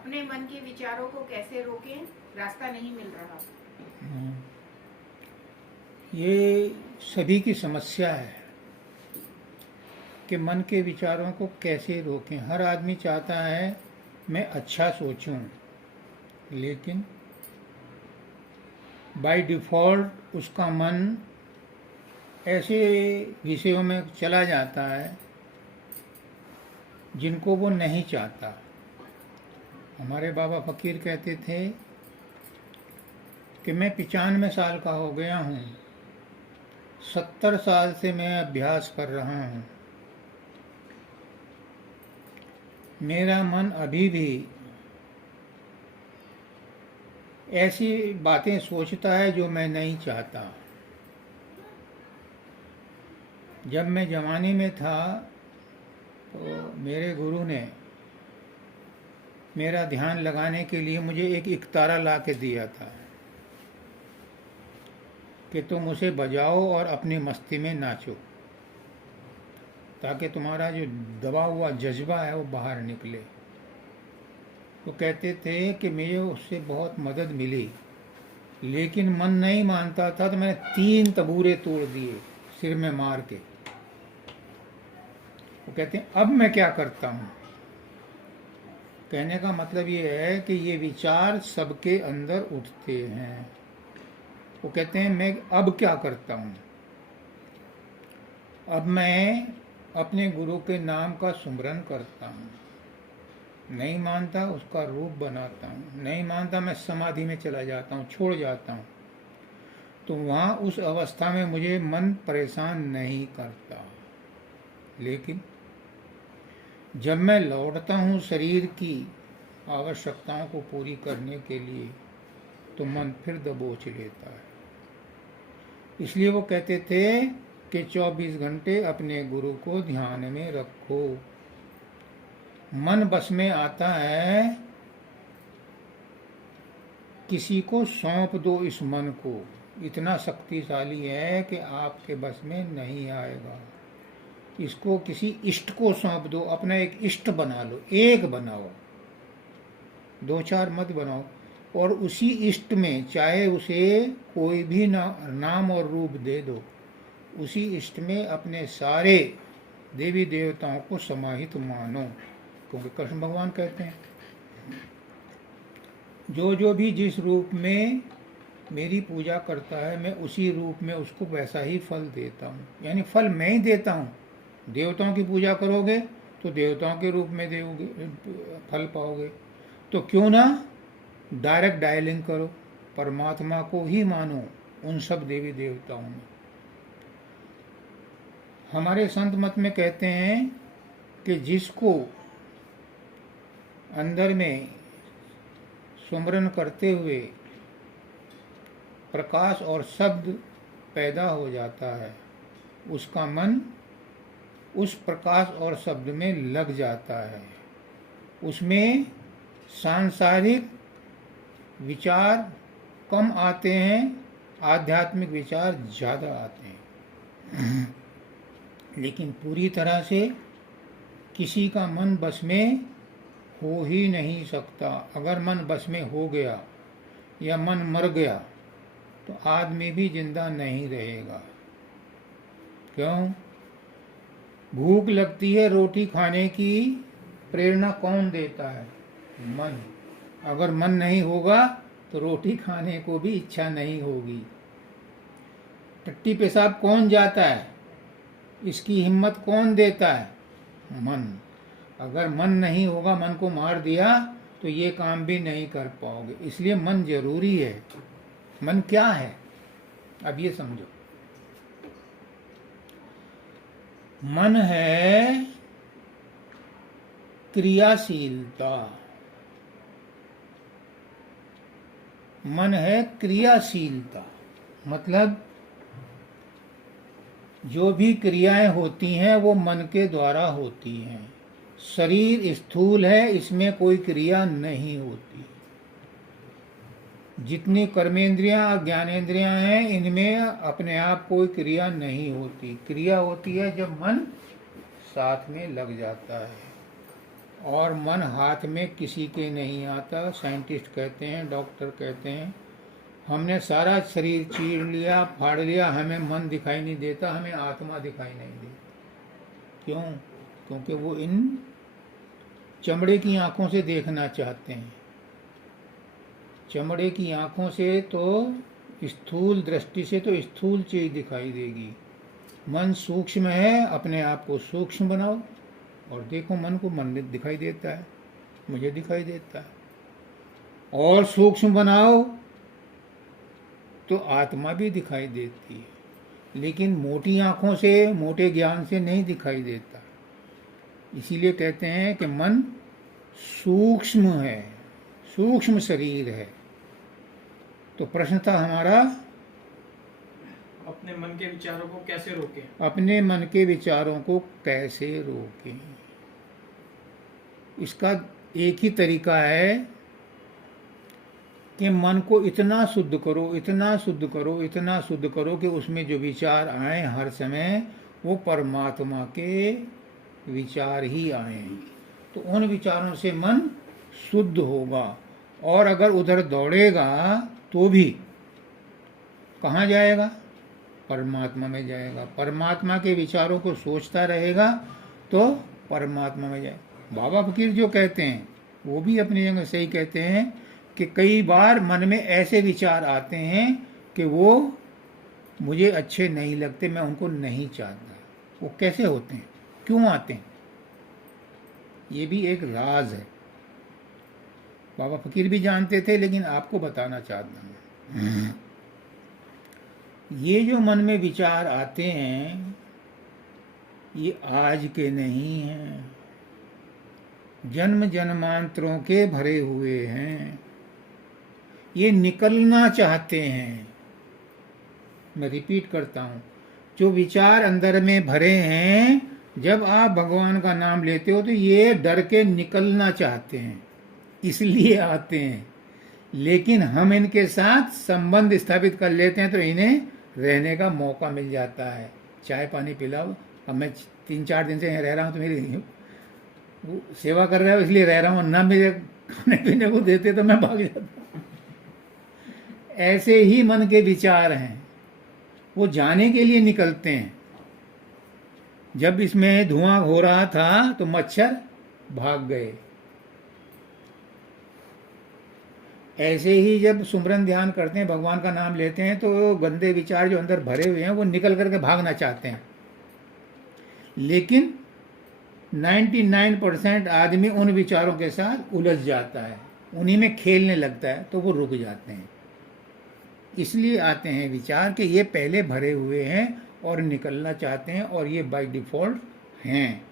अपने मन के विचारों को कैसे रोकें, रास्ता नहीं मिल रहा। ये सभी की समस्या है कि मन के विचारों को कैसे रोकें। हर आदमी चाहता है मैं अच्छा सोचूं, लेकिन बाय डिफ़ॉल्ट उसका मन ऐसे विषयों में चला जाता है जिनको वो नहीं चाहता। हमारे बाबा फ़कीर कहते थे कि मैं 95 साल का हो गया हूँ, 70 साल से मैं अभ्यास कर रहा हूँ, मेरा मन अभी भी ऐसी बातें सोचता है जो मैं नहीं चाहता। जब मैं जवानी में था तो मेरे गुरु ने मेरा ध्यान लगाने के लिए मुझे एक इकतारा ला के दिया था कि तुम उसे बजाओ और अपनी मस्ती में नाचो, ताकि तुम्हारा जो दबा हुआ जज्बा है वो बाहर निकले। तो कहते थे कि मुझे उससे बहुत मदद मिली, लेकिन मन नहीं मानता था, तो मैंने 3 तबूरे तोड़ दिए सिर में मार के। वो कहते हैं अब मैं क्या करता हूँ। कहने का मतलब ये है कि ये विचार सबके अंदर उठते हैं। वो कहते हैं मैं अब क्या करता हूँ। अब मैं अपने गुरु के नाम का सुमरन करता हूँ। नहीं मानता उसका रूप बनाता हूँ, नहीं मानता मैं समाधि में चला जाता हूँ, छोड़ जाता हूँ। तो वहाँ उस अवस्था में मुझे मन परेशान नहीं करता। लेकिन जब मैं लौटता हूँ शरीर की आवश्यकताओं को पूरी करने के लिए, तो मन फिर दबोच लेता है। इसलिए वो कहते थे कि 24 घंटे अपने गुरु को ध्यान में रखो। मन बस में आता है, किसी को सौंप दो इस मन को, इतना शक्तिशाली है कि आपके बस में नहीं आएगा। इसको किसी इष्ट को सौंप दो, अपना एक इष्ट बना लो, एक बनाओ, 2-4 मत बनाओ, और उसी इष्ट में चाहे उसे कोई भी नाम और रूप दे दो, उसी इष्ट में अपने सारे देवी देवताओं को समाहित मानो। क्योंकि कृष्ण भगवान कहते हैं जो जो भी जिस रूप में मेरी पूजा करता है, मैं उसी रूप में उसको वैसा ही फल देता हूँ। यानी फल मैं ही देता हूँ। देवताओं की पूजा करोगे तो देवताओं के रूप में दोगे, फल पाओगे। तो क्यों ना डायरेक्ट डायलिंग करो, परमात्मा को ही मानो उन सब देवी देवताओं में। हमारे संत मत में कहते हैं कि जिसको अंदर में सुमरन करते हुए प्रकाश और शब्द पैदा हो जाता है, उसका मन उस प्रकाश और शब्द में लग जाता है। उसमें सांसारिक विचार कम आते हैं, आध्यात्मिक विचार ज़्यादा आते हैं। लेकिन पूरी तरह से किसी का मन बस में हो ही नहीं सकता। अगर मन बस में हो गया या मन मर गया तो आदमी भी जिंदा नहीं रहेगा। क्यों? भूख लगती है रोटी खाने की, प्रेरणा कौन देता है? मन। अगर मन नहीं होगा तो रोटी खाने को भी इच्छा नहीं होगी। टट्टी पेशाब कौन जाता है? इसकी हिम्मत कौन देता है? मन। अगर मन नहीं होगा, मन को मार दिया तो ये काम भी नहीं कर पाओगे। इसलिए मन जरूरी है। मन क्या है? अब ये समझो। मन है क्रियाशीलता। मन है क्रियाशीलता, मतलब जो भी क्रियाएं होती हैं वो मन के द्वारा होती हैं। शरीर स्थूल है, इसमें कोई क्रिया नहीं होती। जितनी कर्मेंद्रियां ज्ञानेंद्रियां हैं, इनमें अपने आप कोई क्रिया नहीं होती। क्रिया होती है जब मन साथ में लग जाता है। और मन हाथ में किसी के नहीं आता। साइंटिस्ट कहते हैं, डॉक्टर कहते हैं, हमने सारा शरीर चीर लिया, फाड़ लिया, हमें मन दिखाई नहीं देता, हमें आत्मा दिखाई नहीं देती। क्यों? क्योंकि वो इन चमड़े की आंखों से देखना चाहते हैं। चमड़े की आंखों से तो स्थूल दृष्टि से तो स्थूल चीज दिखाई देगी। मन सूक्ष्म है, अपने आप को सूक्ष्म बनाओ और देखो मन को मन दिखाई देता है, मुझे दिखाई देता है। और सूक्ष्म बनाओ तो आत्मा भी दिखाई देती है, लेकिन मोटी आंखों से, मोटे ज्ञान से नहीं दिखाई देता। इसीलिए कहते हैं कि मन सूक्ष्म है, सूक्ष्म शरीर है। तो प्रश्न था हमारा, अपने मन के विचारों को कैसे रोकें? अपने मन के विचारों को कैसे रोकें? इसका एक ही तरीका है कि मन को इतना शुद्ध करो, इतना शुद्ध करो, इतना शुद्ध करो कि उसमें जो विचार आए हर समय वो परमात्मा के विचार ही आए। तो उन विचारों से मन शुद्ध होगा। और अगर उधर दौड़ेगा तो भी कहाँ जाएगा? परमात्मा में जाएगा। परमात्मा के विचारों को सोचता रहेगा तो परमात्मा में जाएगा। बाबा फकीर जो कहते हैं वो भी अपनी जगह सही कहते हैं कि कई बार मन में ऐसे विचार आते हैं कि वो मुझे अच्छे नहीं लगते, मैं उनको नहीं चाहता। वो कैसे होते हैं, क्यों आते हैं? ये भी एक राज है। बाबा फकीर भी जानते थे, लेकिन आपको बताना चाहता हूँ। ये जो मन में विचार आते हैं ये आज के नहीं हैं, जन्म जन्मांतरों के भरे हुए हैं। ये निकलना चाहते हैं। मैं रिपीट करता हूँ, जो विचार अंदर में भरे हैं, जब आप भगवान का नाम लेते हो तो ये डर के निकलना चाहते हैं, इसलिए आते हैं। लेकिन हम इनके साथ संबंध स्थापित कर लेते हैं तो इन्हें रहने का मौका मिल जाता है। चाय पानी पिलाओ, अब मैं 3-4 दिन से यहाँ रह रहा हूँ तो मेरी सेवा कर रहे हो इसलिए रह रहा हूँ, ना मेरे खाने पीने को देते तो मैं भाग जाता हूँ। ऐसे ही मन के विचार हैं, वो जाने के लिए निकलते हैं। जब इसमें धुआं हो रहा था तो मच्छर भाग गए। ऐसे ही जब सुमरन ध्यान करते हैं, भगवान का नाम लेते हैं, तो गंदे विचार जो अंदर भरे हुए हैं वो निकल करके भागना चाहते हैं। लेकिन 99% आदमी उन विचारों के साथ उलझ जाता है, उन्हीं में खेलने लगता है, तो वो रुक जाते हैं। इसलिए आते हैं विचार कि ये पहले भरे हुए हैं और निकलना चाहते हैं, और ये बाय डिफॉल्ट हैं।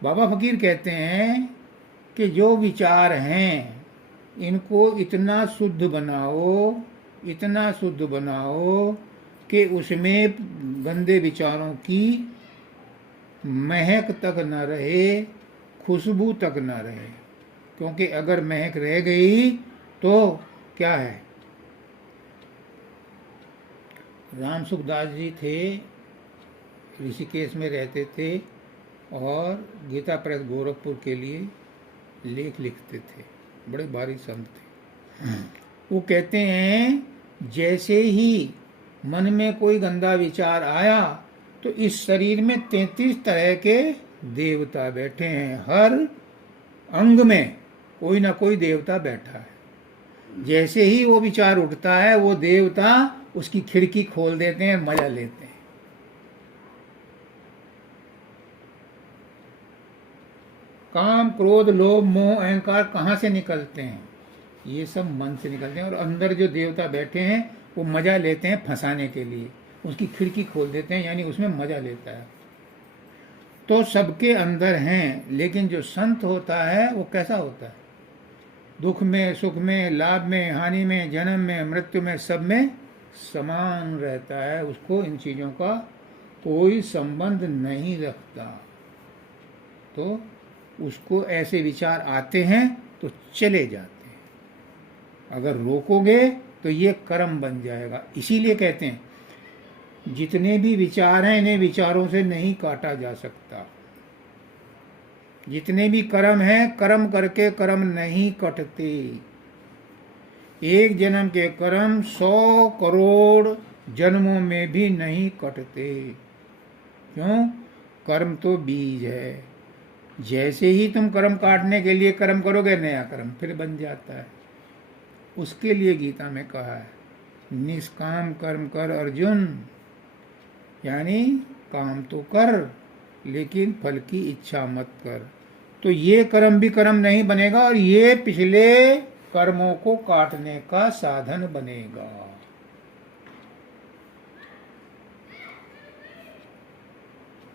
बाबा फकीर कहते हैं कि जो विचार हैं इनको इतना शुद्ध बनाओ, इतना शुद्ध बनाओ कि उसमें गंदे विचारों की महक तक न रहे, खुशबू तक न रहे। क्योंकि अगर महक रह गई तो क्या है? राम सुखदास जी थे, ऋषिकेश में रहते थे और गीता प्रेस गोरखपुर के लिए लेख लिखते थे। बड़े भारी संत थे। वो कहते हैं जैसे ही मन में कोई गंदा विचार आया तो इस शरीर में 33 तरह के देवता बैठे हैं। हर अंग में कोई ना कोई देवता बैठा है। जैसे ही वो विचार उठता है वो देवता उसकी खिड़की खोल देते हैं, मजा लेते हैं। काम, क्रोध, लोभ, मोह, अहंकार कहाँ से निकलते हैं? ये सब मन से निकलते हैं। और अंदर जो देवता बैठे हैं वो मजा लेते हैं फंसाने के लिए, उसकी खिड़की खोल देते हैं, यानी उसमें मजा लेता है। तो सबके अंदर हैं, लेकिन जो संत होता है वो कैसा होता है? दुख में, सुख में, लाभ में, हानि में, जन्म में, मृत्यु में, सब में समान रहता है। उसको इन चीजों का कोई संबंध नहीं रखता। तो उसको ऐसे विचार आते हैं तो चले जाते हैं। अगर रोकोगे तो ये कर्म बन जाएगा। इसीलिए कहते हैं जितने भी विचार हैं इन्हें विचारों से नहीं काटा जा सकता। जितने भी कर्म हैं, कर्म करके कर्म नहीं कटते। एक जन्म के कर्म 100 करोड़ जन्मों में भी नहीं कटते। क्यों? कर्म तो बीज है। जैसे ही तुम कर्म काटने के लिए कर्म करोगे, नया कर्म फिर बन जाता है। उसके लिए गीता में कहा है, निष्काम कर्म कर अर्जुन, यानी काम तो कर लेकिन फल की इच्छा मत कर। तो ये कर्म भी कर्म नहीं बनेगा और ये पिछले कर्मों को काटने का साधन बनेगा।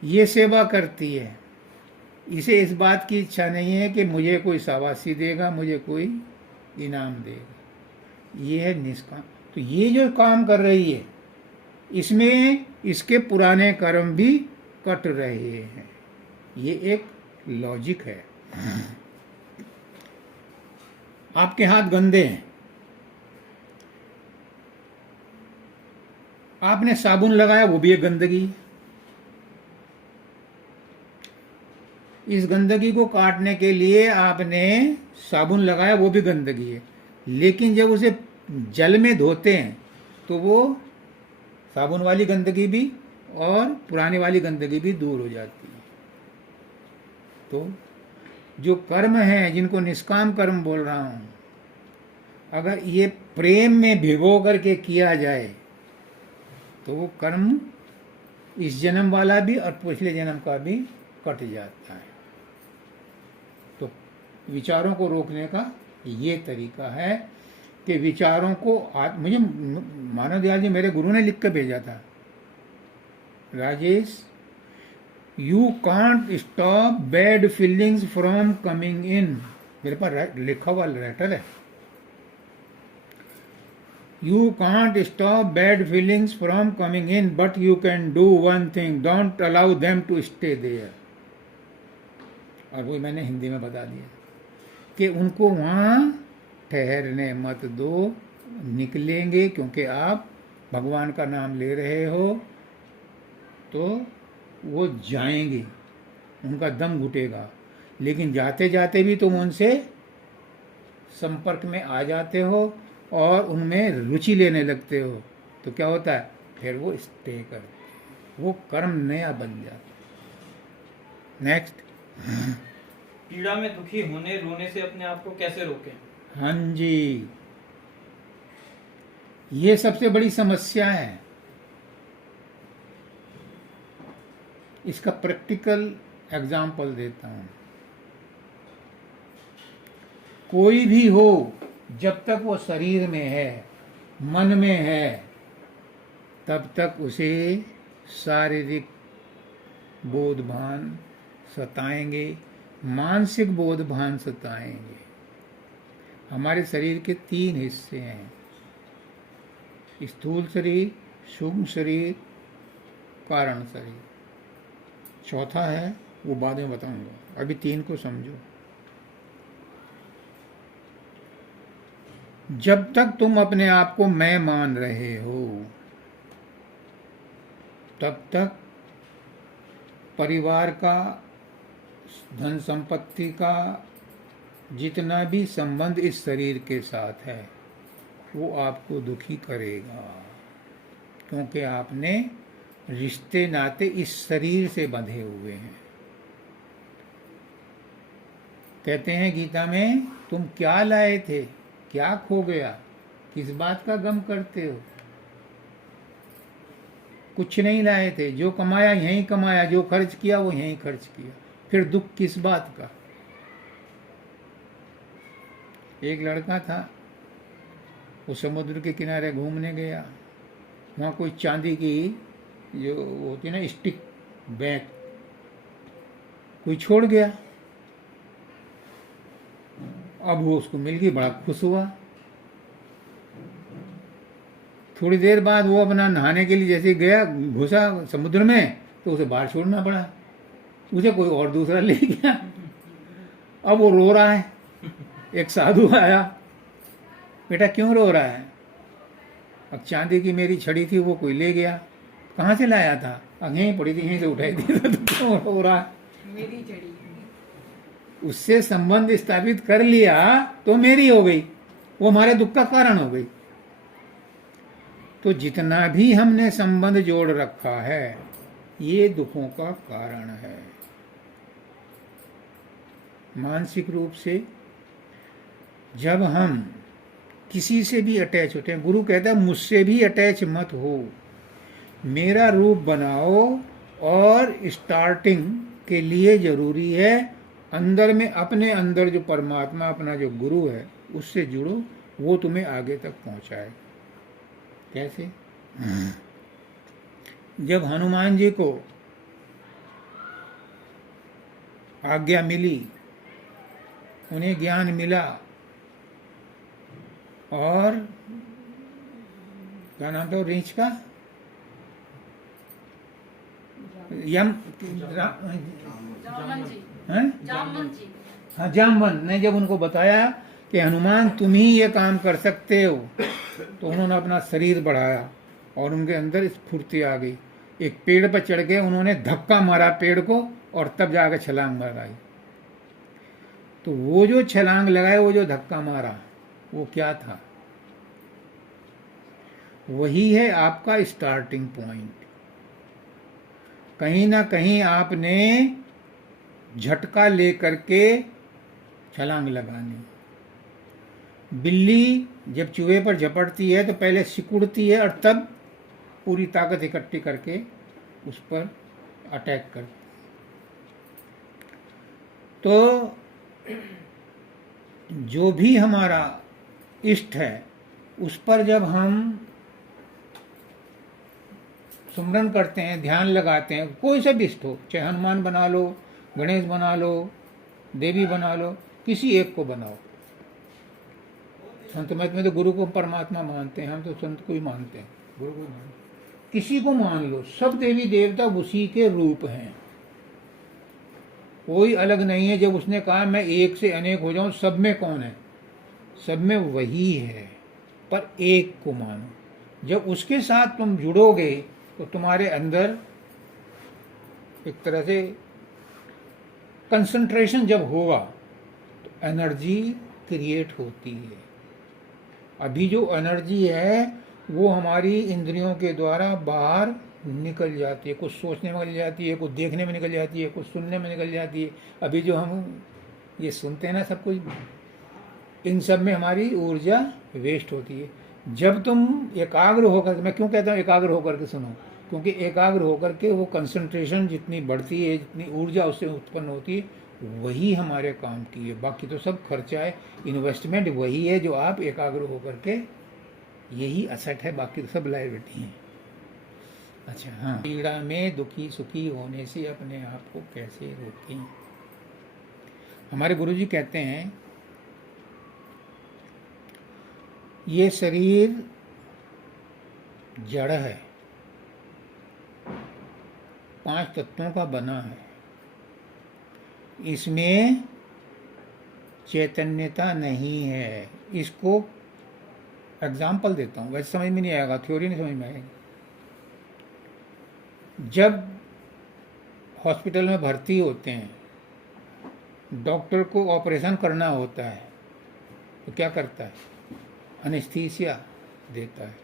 ये सेवा करती है। इसे इस बात की इच्छा नहीं है कि मुझे कोई शाबाशी देगा, मुझे कोई इनाम देगा। ये है निष्काम। तो ये जो काम कर रही है, इसमें इसके पुराने कर्म भी कट रहे हैं। ये एक लॉजिक है। आपके हाथ गंदे हैं, आपने साबुन लगाया, वो भी एक गंदगी है। इस गंदगी को काटने के लिए आपने साबुन लगाया, वो भी गंदगी है। लेकिन जब उसे जल में धोते हैं तो वो साबुन वाली गंदगी भी और पुरानी वाली गंदगी भी दूर हो जाती है। तो जो कर्म है, जिनको निष्काम कर्म बोल रहा हूं, अगर ये प्रेम में भिगो करके किया जाए तो वो कर्म इस जन्म वाला भी और पिछले जन्म का भी कट जाता है। तो विचारों को रोकने का ये तरीका है कि विचारों को मुझे मानव दयाल जी मेरे गुरु ने लिख कर भेजा था, Rajesh, you can't stop bad feelings from coming in. मेरे पास लिखा हुआ लेटर है। You can't stop bad feelings from coming in, but you can do one thing, don't allow them to stay there. और वो मैंने हिंदी में बता दिया कि उनको वहां ठहरने मत दो, निकलेंगे, क्योंकि आप भगवान का नाम ले रहे हो तो वो जाएंगे, उनका दम घुटेगा। लेकिन जाते जाते भी तुम उनसे संपर्क में आ जाते हो और उनमें रुचि लेने लगते हो, तो क्या होता है, फिर वो स्टे करते, वो कर्म नया बन जाता। नेक्स्ट, पीड़ा में दुखी होने रोने से अपने आप को कैसे रोकें? हाँ जी, ये सबसे बड़ी समस्या है। इसका प्रैक्टिकल एग्जाम्पल देता हूं। कोई भी हो, जब तक वो शरीर में है, मन में है, तब तक उसे शारीरिक बोध भान सताएंगे, मानसिक बोध भान सताएंगे। हमारे शरीर के 3 हिस्से हैं, स्थूल शरीर, सूक्ष्म शरीर, कारण शरीर। चौथा है वो बाद में बताऊंगा, अभी 3 को समझो। जब तक तुम अपने आप को मैं मान रहे हो, तब तक परिवार का, धन संपत्ति का जितना भी संबंध इस शरीर के साथ है वो आपको दुखी करेगा, क्योंकि आपने रिश्ते नाते इस शरीर से बंधे हुए हैं। कहते हैं गीता में, तुम क्या लाए थे, क्या खो गया, किस बात का गम करते हो? कुछ नहीं लाए थे, जो कमाया यहीं कमाया, जो खर्च किया वो यहीं खर्च किया, फिर दुख किस बात का? एक लड़का था, वो समुद्र के किनारे घूमने गया, वहाँ कोई चांदी की जो होती है ना स्टिक बैग, कोई छोड़ गया। अब वो उसको मिल गई, बड़ा खुश हुआ। थोड़ी देर बाद वो अपना नहाने के लिए जैसे गया, घुसा समुद्र में, तो उसे बाहर छोड़ना पड़ा, उसे कोई और दूसरा ले गया। अब वो रो रहा है। एक साधु आया, बेटा क्यों रो रहा है? अब चांदी की मेरी छड़ी थी, वो कोई ले गया। कहाँ से लाया था? अब यहीं पड़ी थी, यहीं से उठाई थी। तो क्यों रो रहा है? मेरी जड़ी। उससे संबंध स्थापित कर लिया तो मेरी हो गई, वो हमारे दुख का कारण हो गई। तो जितना भी हमने संबंध जोड़ रखा है ये दुखों का कारण है। मानसिक रूप से जब हम किसी से भी अटैच होते हैं, गुरु कहता है मुझसे भी अटैच मत हो, मेरा रूप बनाओ, और स्टार्टिंग के लिए जरूरी है अंदर में अपने अंदर जो परमात्मा अपना जो गुरु है उससे जुड़ो, वो तुम्हें आगे तक पहुंचाए। कैसे? जब हनुमान जी को आज्ञा मिली, उन्हें ज्ञान मिला, और क्या नाम था रीछ का, यम जामवन जी। हैं? जामवन जी। हाँ, जामवन ने जब उनको बताया कि हनुमान तुम ही ये काम कर सकते हो, तो उन्होंने अपना शरीर बढ़ाया और उनके अंदर स्फूर्ति आ गई। एक पेड़ पर चढ़ गए, उन्होंने धक्का मारा पेड़ को और तब जाकर छलांग लगाई। तो वो जो छलांग लगाए, वो जो धक्का मारा, वो क्या था? वही है आपका स्टार्टिंग पॉइंट। कहीं ना कहीं आपने झटका लेकर के छलांग लगानी। बिल्ली जब चूहे पर झपटती है तो पहले सिकुड़ती है और तब पूरी ताकत इकट्ठी करके उस पर अटैक करती। तो जो भी हमारा इष्ट है उस पर जब हम सुमरन करते हैं, ध्यान लगाते हैं, कोई सा भी इष्ट हो, चाहे हनुमान बना लो, गणेश बना लो, देवी बना लो, किसी एक को बनाओ। संत मत में तो गुरु को परमात्मा मानते हैं, हम तो संत को ही मानते हैं, गुरु को मानते हैं। किसी को मान लो, सब देवी देवता उसी के रूप हैं, कोई अलग नहीं है। जब उसने कहा मैं एक से अनेक हो जाऊं, सब में कौन है? सब में वही है, पर एक को मानो। जब उसके साथ तुम जुड़ोगे तो तुम्हारे अंदर एक तरह से कंसंट्रेशन जब होगा तो एनर्जी क्रिएट होती है। अभी जो एनर्जी है वो हमारी इंद्रियों के द्वारा बाहर निकल जाती है, कुछ सोचने में निकल जाती है, कुछ देखने में निकल जाती है, कुछ सुनने में निकल जाती है। अभी जो हम ये सुनते हैं ना सब कुछ, इन सब में हमारी ऊर्जा वेस्ट होती है। जब तुम एकाग्र होकर, मैं क्यों कहता हूँ एकाग्र होकर के सुनो, क्योंकि एकाग्र होकर के वो कंसंट्रेशन जितनी बढ़ती है, जितनी ऊर्जा उससे उत्पन्न होती है, वही हमारे काम की है। बाकी तो सब खर्चा है, इन्वेस्टमेंट वही है जो आप एकाग्र होकर के, यही असेट है, बाकी तो सब लायबिलिटी है। अच्छा हाँ, पीड़ा में दुखी सुखी होने से अपने आप को कैसे रोकें? हमारे गुरुजी कहते हैं ये शरीर जड़ है, 5 तत्वों का बना है, इसमें चैतन्यता नहीं है। इसको एग्जाम्पल देता हूँ, वैसे समझ में नहीं आएगा, थ्योरी नहीं समझ में आएगी। जब हॉस्पिटल में भर्ती होते हैं, डॉक्टर को ऑपरेशन करना होता है तो क्या करता है? एनेस्थीसिया देता है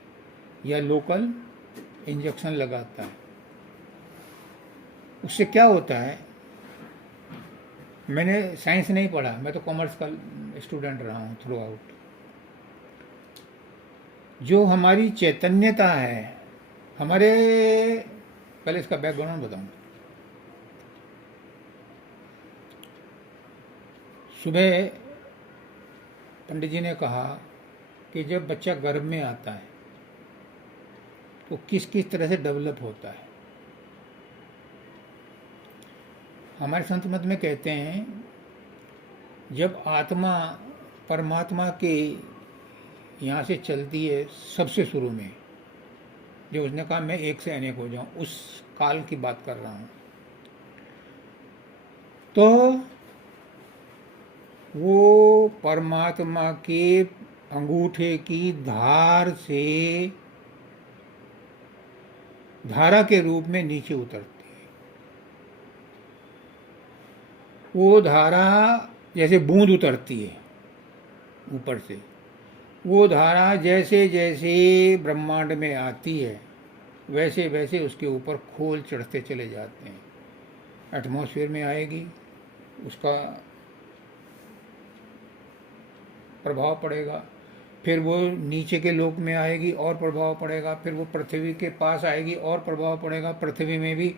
या लोकल इंजेक्शन लगाता है। उससे क्या होता है? मैंने साइंस नहीं पढ़ा, मैं तो कॉमर्स का स्टूडेंट रहा हूँ थ्रू आउट। जो हमारी चैतन्यता है, हमारे, पहले इसका बैकग्राउंड बताऊँ। सुबह पंडित जी ने कहा कि जब बच्चा गर्भ में आता है तो किस किस तरह से डेवलप होता है। हमारे संत मत में कहते हैं जब आत्मा परमात्मा के यहाँ से चलती है, सबसे शुरू में जो उसने कहा मैं एक से अनेक हो जाऊं, उस काल की बात कर रहा हूं, तो वो परमात्मा के अंगूठे की धार से धारा के रूप में नीचे उतरती है। वो धारा जैसे बूंद उतरती है ऊपर से, वो धारा जैसे जैसे ब्रह्मांड में आती है वैसे वैसे उसके ऊपर खोल चढ़ते चले जाते हैं। एटमॉस्फेयर में आएगी, उसका प्रभाव पड़ेगा, फिर वो नीचे के लोक में आएगी और प्रभाव पड़ेगा, फिर वो पृथ्वी के पास आएगी और प्रभाव पड़ेगा, पृथ्वी में भी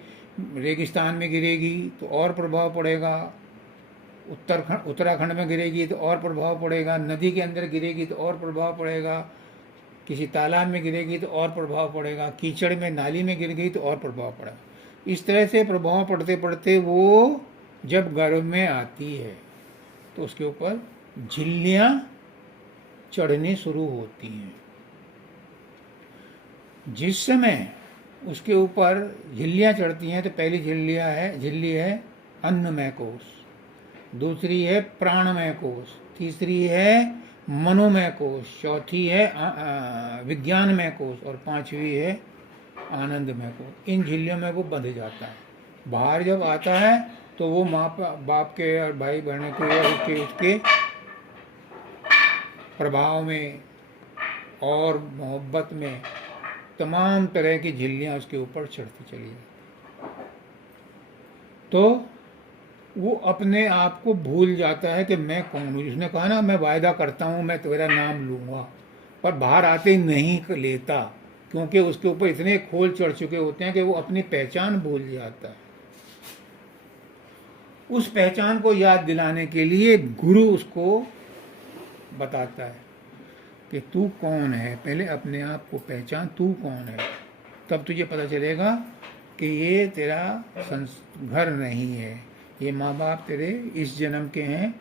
रेगिस्तान में गिरेगी तो और प्रभाव पड़ेगा, उत्तराखंड में गिरेगी तो और प्रभाव पड़ेगा, नदी के अंदर गिरेगी तो और प्रभाव पड़ेगा, किसी तालाब में गिरेगी तो और प्रभाव पड़ेगा, कीचड़ में नाली में गिर गई तो और प्रभाव पड़ेगा। इस तरह से प्रभाव पड़ते पड़ते वो जब गर्भ में आती है तो उसके ऊपर झिल्लियाँ चढ़नी शुरू होती हैं। जिस समय उसके ऊपर झिल्लियाँ चढ़ती हैं तो पहली झिल्ली है अन्नमय कोश, दूसरी है प्राणमय कोश, तीसरी है मनोमय कोश, चौथी है विज्ञानमय कोश और पांचवी है आनंदमय कोश। इन झिल्लियों में वो बंध जाता है। बाहर जब आता है तो वो माँ बाप के और भाई बहनों के उसके प्रभाव में और मोहब्बत में तमाम तरह की झिल्लियाँ उसके ऊपर चढ़ती चली जाती, तो वो अपने आप को भूल जाता है कि मैं कौन हूँ। जिसने कहा ना मैं वायदा करता हूँ मैं तेरा नाम लूँगा, पर बाहर आते ही नहीं लेता, क्योंकि उसके ऊपर इतने खोल चढ़ चुके होते हैं कि वो अपनी पहचान भूल जाता है। उस पहचान को याद दिलाने के लिए गुरु उसको बताता है कि तू कौन है, पहले अपने आप को पहचान, तू कौन है, तब तुझे पता चलेगा कि ये तेरा घर नहीं है, ये माँ बाप तेरे इस जन्म के हैं,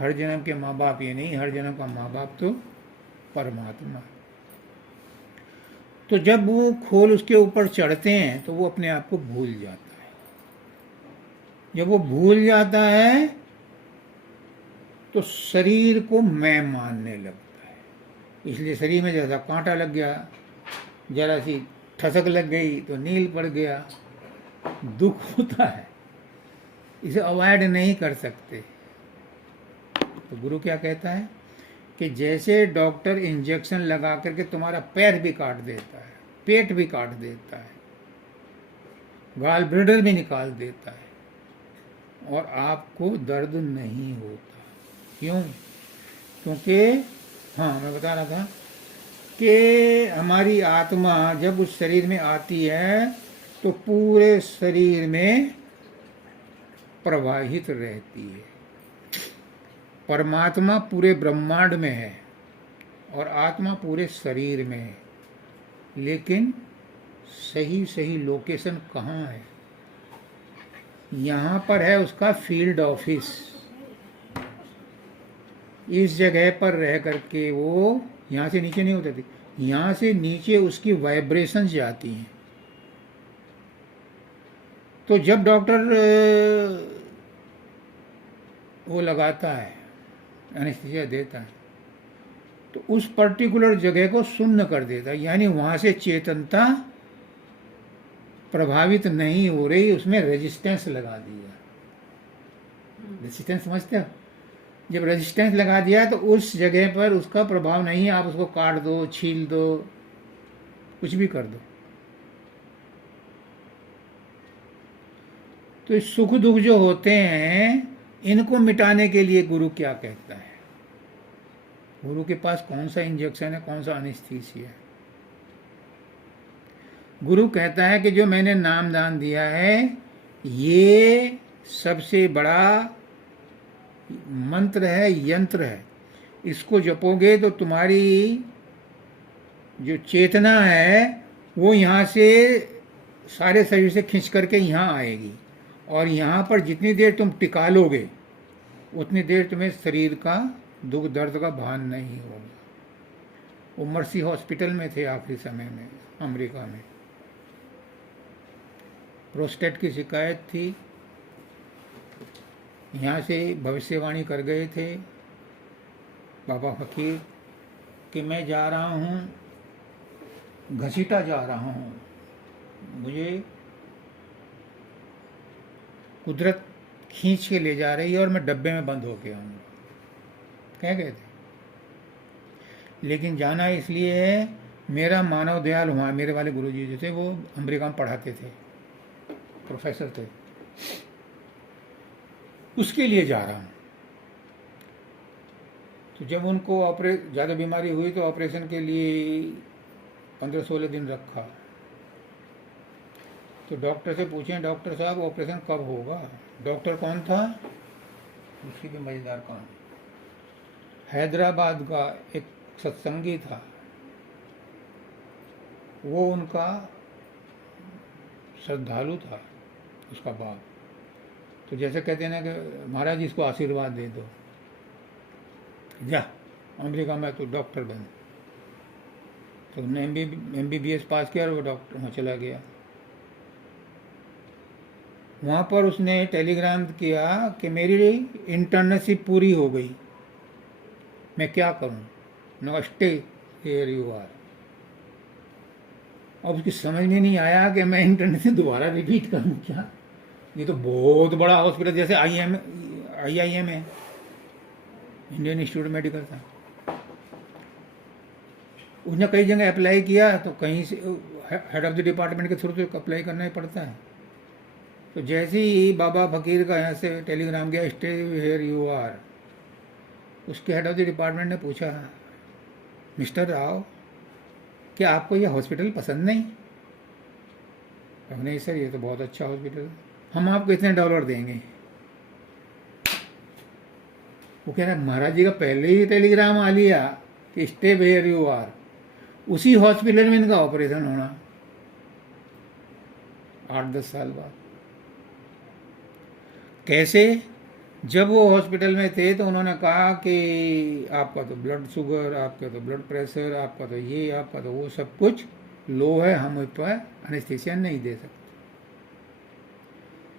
हर जन्म के माँ बाप ये नहीं, हर जन्म का माँ बाप तो परमात्मा। तो जब वो खोल उसके ऊपर चढ़ते हैं तो वो अपने आप को भूल जाता है। जब वो भूल जाता है तो शरीर को मैं मानने लगता है। इसलिए शरीर में जैसा कांटा लग गया, जरा सी ठसक लग गई तो नील पड़ गया, दुख होता है, इसे अवॉइड नहीं कर सकते। तो गुरु क्या कहता है कि जैसे डॉक्टर इंजेक्शन लगा करके तुम्हारा पैर भी काट देता है, पेट भी काट देता है, गाल ब्लैडर भी निकाल देता है और आपको दर्द नहीं होता। क्यों? क्योंकि हाँ मैं बता रहा था कि हमारी आत्मा जब उस शरीर में आती है तो पूरे शरीर में प्रवाहित रहती है। परमात्मा पूरे ब्रह्मांड में है और आत्मा पूरे शरीर में है, लेकिन सही सही लोकेशन कहाँ है? यहाँ पर है उसका फील्ड ऑफिस। इस जगह पर रह करके वो यहाँ से नीचे नहीं उतरती, यहाँ से नीचे उसकी वाइब्रेशंस जाती हैं। तो जब डॉक्टर वो लगाता है, एनेस्थीसिया देता है, तो उस पर्टिकुलर जगह को शून्य कर देता है, यानी वहाँ से चेतनता प्रभावित नहीं हो रही, उसमें रेजिस्टेंस लगा दिया। रेजिस्टेंस समझते हो? जब रेजिस्टेंस लगा दिया तो उस जगह पर उसका प्रभाव नहीं है, आप उसको काट दो, छील दो, कुछ भी कर दो। तो सुख दुख जो होते हैं इनको मिटाने के लिए गुरु क्या कहता है? गुरु के पास कौन सा इंजेक्शन है, कौन सा एनेस्थीसिया है? गुरु कहता है कि जो मैंने नाम दान दिया है ये सबसे बड़ा मंत्र है, यंत्र है। इसको जपोगे तो तुम्हारी जो चेतना है वो यहाँ से सारे शरीर से खींच करके यहाँ आएगी और यहाँ पर जितनी देर तुम टिका लोगे उतनी देर तुम्हें शरीर का दुख दर्द का भान नहीं होगा। वो मर्सी हॉस्पिटल में थे आखिरी समय में, अमेरिका में। प्रोस्टेट की शिकायत थी, यहाँ से भविष्यवाणी कर गए थे बाबा फकीर कि मैं जा रहा हूँ, घसीटा जा रहा हूँ, मुझे कुदरत खींच के ले जा रही है और मैं डब्बे में बंद होके आऊँगा, कह गए थे। लेकिन जाना इसलिए है, मेरा मानव दयाल हुआ, मेरे वाले गुरुजी जो थे वो अमेरिका में पढ़ाते थे, प्रोफेसर थे, उसके लिए जा रहा हूँ। तो जब उनको ज़्यादा बीमारी हुई तो ऑपरेशन के लिए 15-16 दिन रखा। तो डॉक्टर से पूछें, डॉक्टर साहब ऑपरेशन कब होगा? डॉक्टर कौन था? उसकी भी मजेदार कहानी। हैदराबाद का एक सत्संगी था, वो उनका श्रद्धालु था, उसका बाप। तो जैसे कहते हैं ना कि महाराज इसको आशीर्वाद दे दो, जा अमेरिका में तो डॉक्टर बन। तो उन्होंने MBBS पास किया और वो डॉक्टर वहाँ चला गया। वहाँ पर उसने टेलीग्राम किया कि मेरी इंटर्नशिप पूरी हो गई, मैं क्या करूँ? No stay here you are. अब उसकी समझ में नहीं आया कि मैं इंटर्नशिप दोबारा रिपीट करूँ क्या? ये तो बहुत बड़ा हॉस्पिटल, जैसे IIM है, इंडियन इंस्टीट्यूट मेडिकल था। उसने कई जगह अप्लाई किया, तो कहीं से हेड ऑफ द डिपार्टमेंट के थ्रू तो अप्लाई करना ही पड़ता है। तो जैसे ही बाबा फकीर का यहाँ से टेलीग्राम गया, स्टे हियर यू आर, उसके हेड ऑफ द डिपार्टमेंट ने पूछा, मिस्टर राव क्या आपको ये हॉस्पिटल पसंद नहीं? नहीं सर, ये तो बहुत अच्छा हॉस्पिटल है, हम आपको इतने $, देंगे। वो कह रहा महाराज जी का पहले ही टेलीग्राम आ लिया कि स्टे वेयर यू आर, उसी हॉस्पिटल में इनका ऑपरेशन होना 8-10 साल बाद। कैसे? जब वो हॉस्पिटल में थे तो उन्होंने कहा कि आपका तो ब्लड शुगर, आपका तो ब्लड प्रेशर, आपका तो ये, आपका तो वो, सब कुछ लो है, हम इस पर एनेस्थीसिया नहीं दे सकते।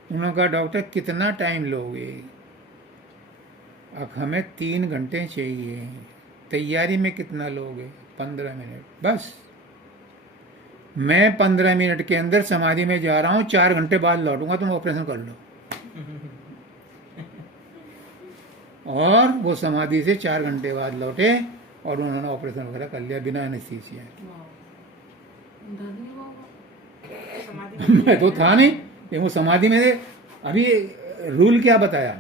उन्होंने कहा डॉक्टर कितना टाइम लोगे? अब हमें 3 घंटे चाहिए। तैयारी में कितना लोगे? 15 मिनट। बस मैं 15 मिनट के अंदर समाधि में जा रहा हूँ, 4 घंटे बाद लौटूंगा, तुम ऑपरेशन कर लो। और वो समाधि से 4 घंटे बाद लौटे और उन्होंने ऑपरेशन वगैरह कर लिया बिना एनेस्थीसिया। मैं तो था नहीं, लेकिन वो समाधि में। अभी रूल क्या बताया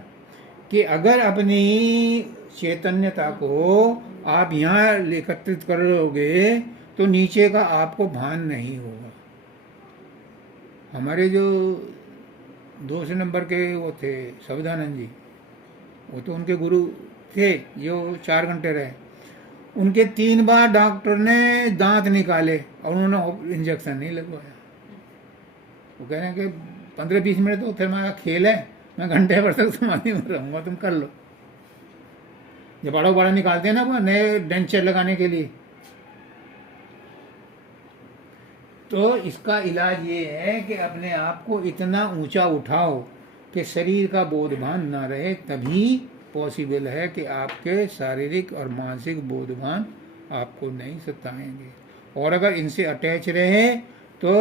कि अगर अपनी चैतन्यता को आप यहाँ एकत्रित कर लोगे तो नीचे का आपको भान नहीं होगा। हमारे जो 2 नंबर के वो थे सविदानंद जी, वो तो उनके गुरु थे जो 4 घंटे रहे। उनके 3 बार डॉक्टर ने दांत निकाले और उन्होंने इंजेक्शन नहीं लगवाया। वो कह रहे हैं कि 15-20 मिनट तो फिर मेरा खेल है, मैं घंटे भर तक समाधि में रहूँगा, तुम कर लो। जब बड़ा निकालते हैं ना वो नए डेंचर लगाने के लिए, तो इसका इलाज ये है कि अपने आप को इतना ऊंचा उठाओ कि शरीर का बोधभान ना रहे, तभी पॉसिबल है कि आपके शारीरिक और मानसिक बोधभान आपको नहीं सताएंगे। और अगर इनसे अटैच रहे तो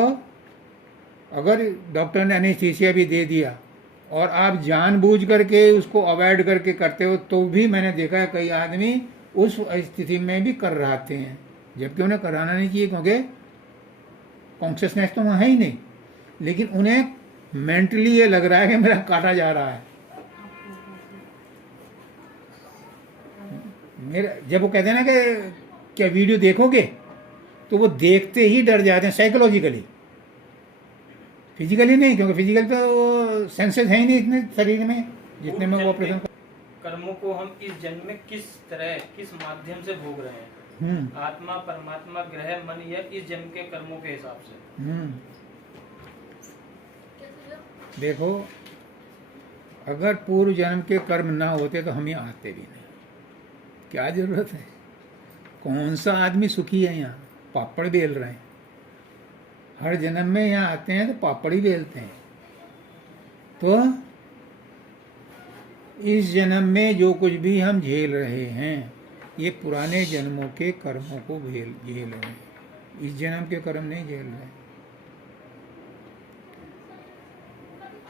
अगर डॉक्टर ने एनेस्थीसिया भी दे दिया और आप जानबूझ करके उसको अवॉइड करके करते हो, तो भी मैंने देखा है कई आदमी उस स्थिति में भी कर रहाते हैं, जबकि उन्हें कराना नहीं चाहिए, क्योंकि कॉन्शियसनेस तो वहाँ है ही नहीं, लेकिन उन्हें मेंटली ये लग रहा है कि मेरा काटा जा रहा है। मेरा जब वो कहते हैं ना कि क्या वीडियो देखोगे, तो वो देखते ही डर जाते हैं साइकोलॉजिकली, फिजिकली नहीं, क्योंकि फिजिकल तो सेंसेस है ही नहीं इतने शरीर में जितने में वो ऑपरेशन। कर्मों को हम इस जन्म में किस तरह, किस माध्यम से भोग रहे हैं? आत्मा, परमात्मा, ग्रह, मन, या इस जन्म के कर्मों के हिसाब से? देखो, अगर पूर्व जन्म के कर्म ना होते तो हम यहाँ आते भी नहीं। क्या जरूरत है? कौन सा आदमी सुखी है यहाँ? पापड़ बेल रहे हैं। हर जन्म में यहाँ आते हैं तो पापड़ ही बेलते हैं। तो इस जन्म में जो कुछ भी हम झेल रहे हैं, ये पुराने जन्मों के कर्मों को झेल रहे हैं, इस जन्म के कर्म नहीं झेल रहे।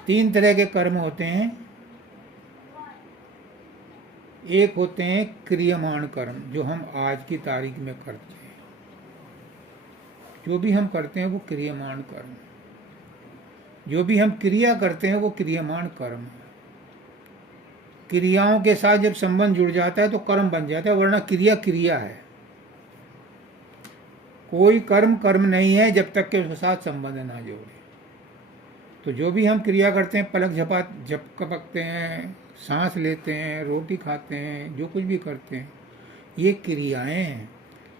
3 तरह के कर्म होते हैं, एक होते हैं क्रियमाण कर्म, जो हम आज की तारीख में करते हैं। जो भी हम करते हैं वो क्रियमाण कर्म, जो भी हम क्रिया करते हैं वो क्रियमाण कर्म है। क्रियाओं के साथ जब संबंध जुड़ जाता है तो कर्म बन जाता है, वरना क्रिया क्रिया है। कोई कर्म कर्म नहीं है जब तक कि उसके साथ संबंध ना जोड़े। तो जो भी हम क्रिया करते हैं, पलक झपकते हैं, सांस लेते हैं, रोटी खाते हैं, जो कुछ भी करते हैं, ये क्रियाएं हैं।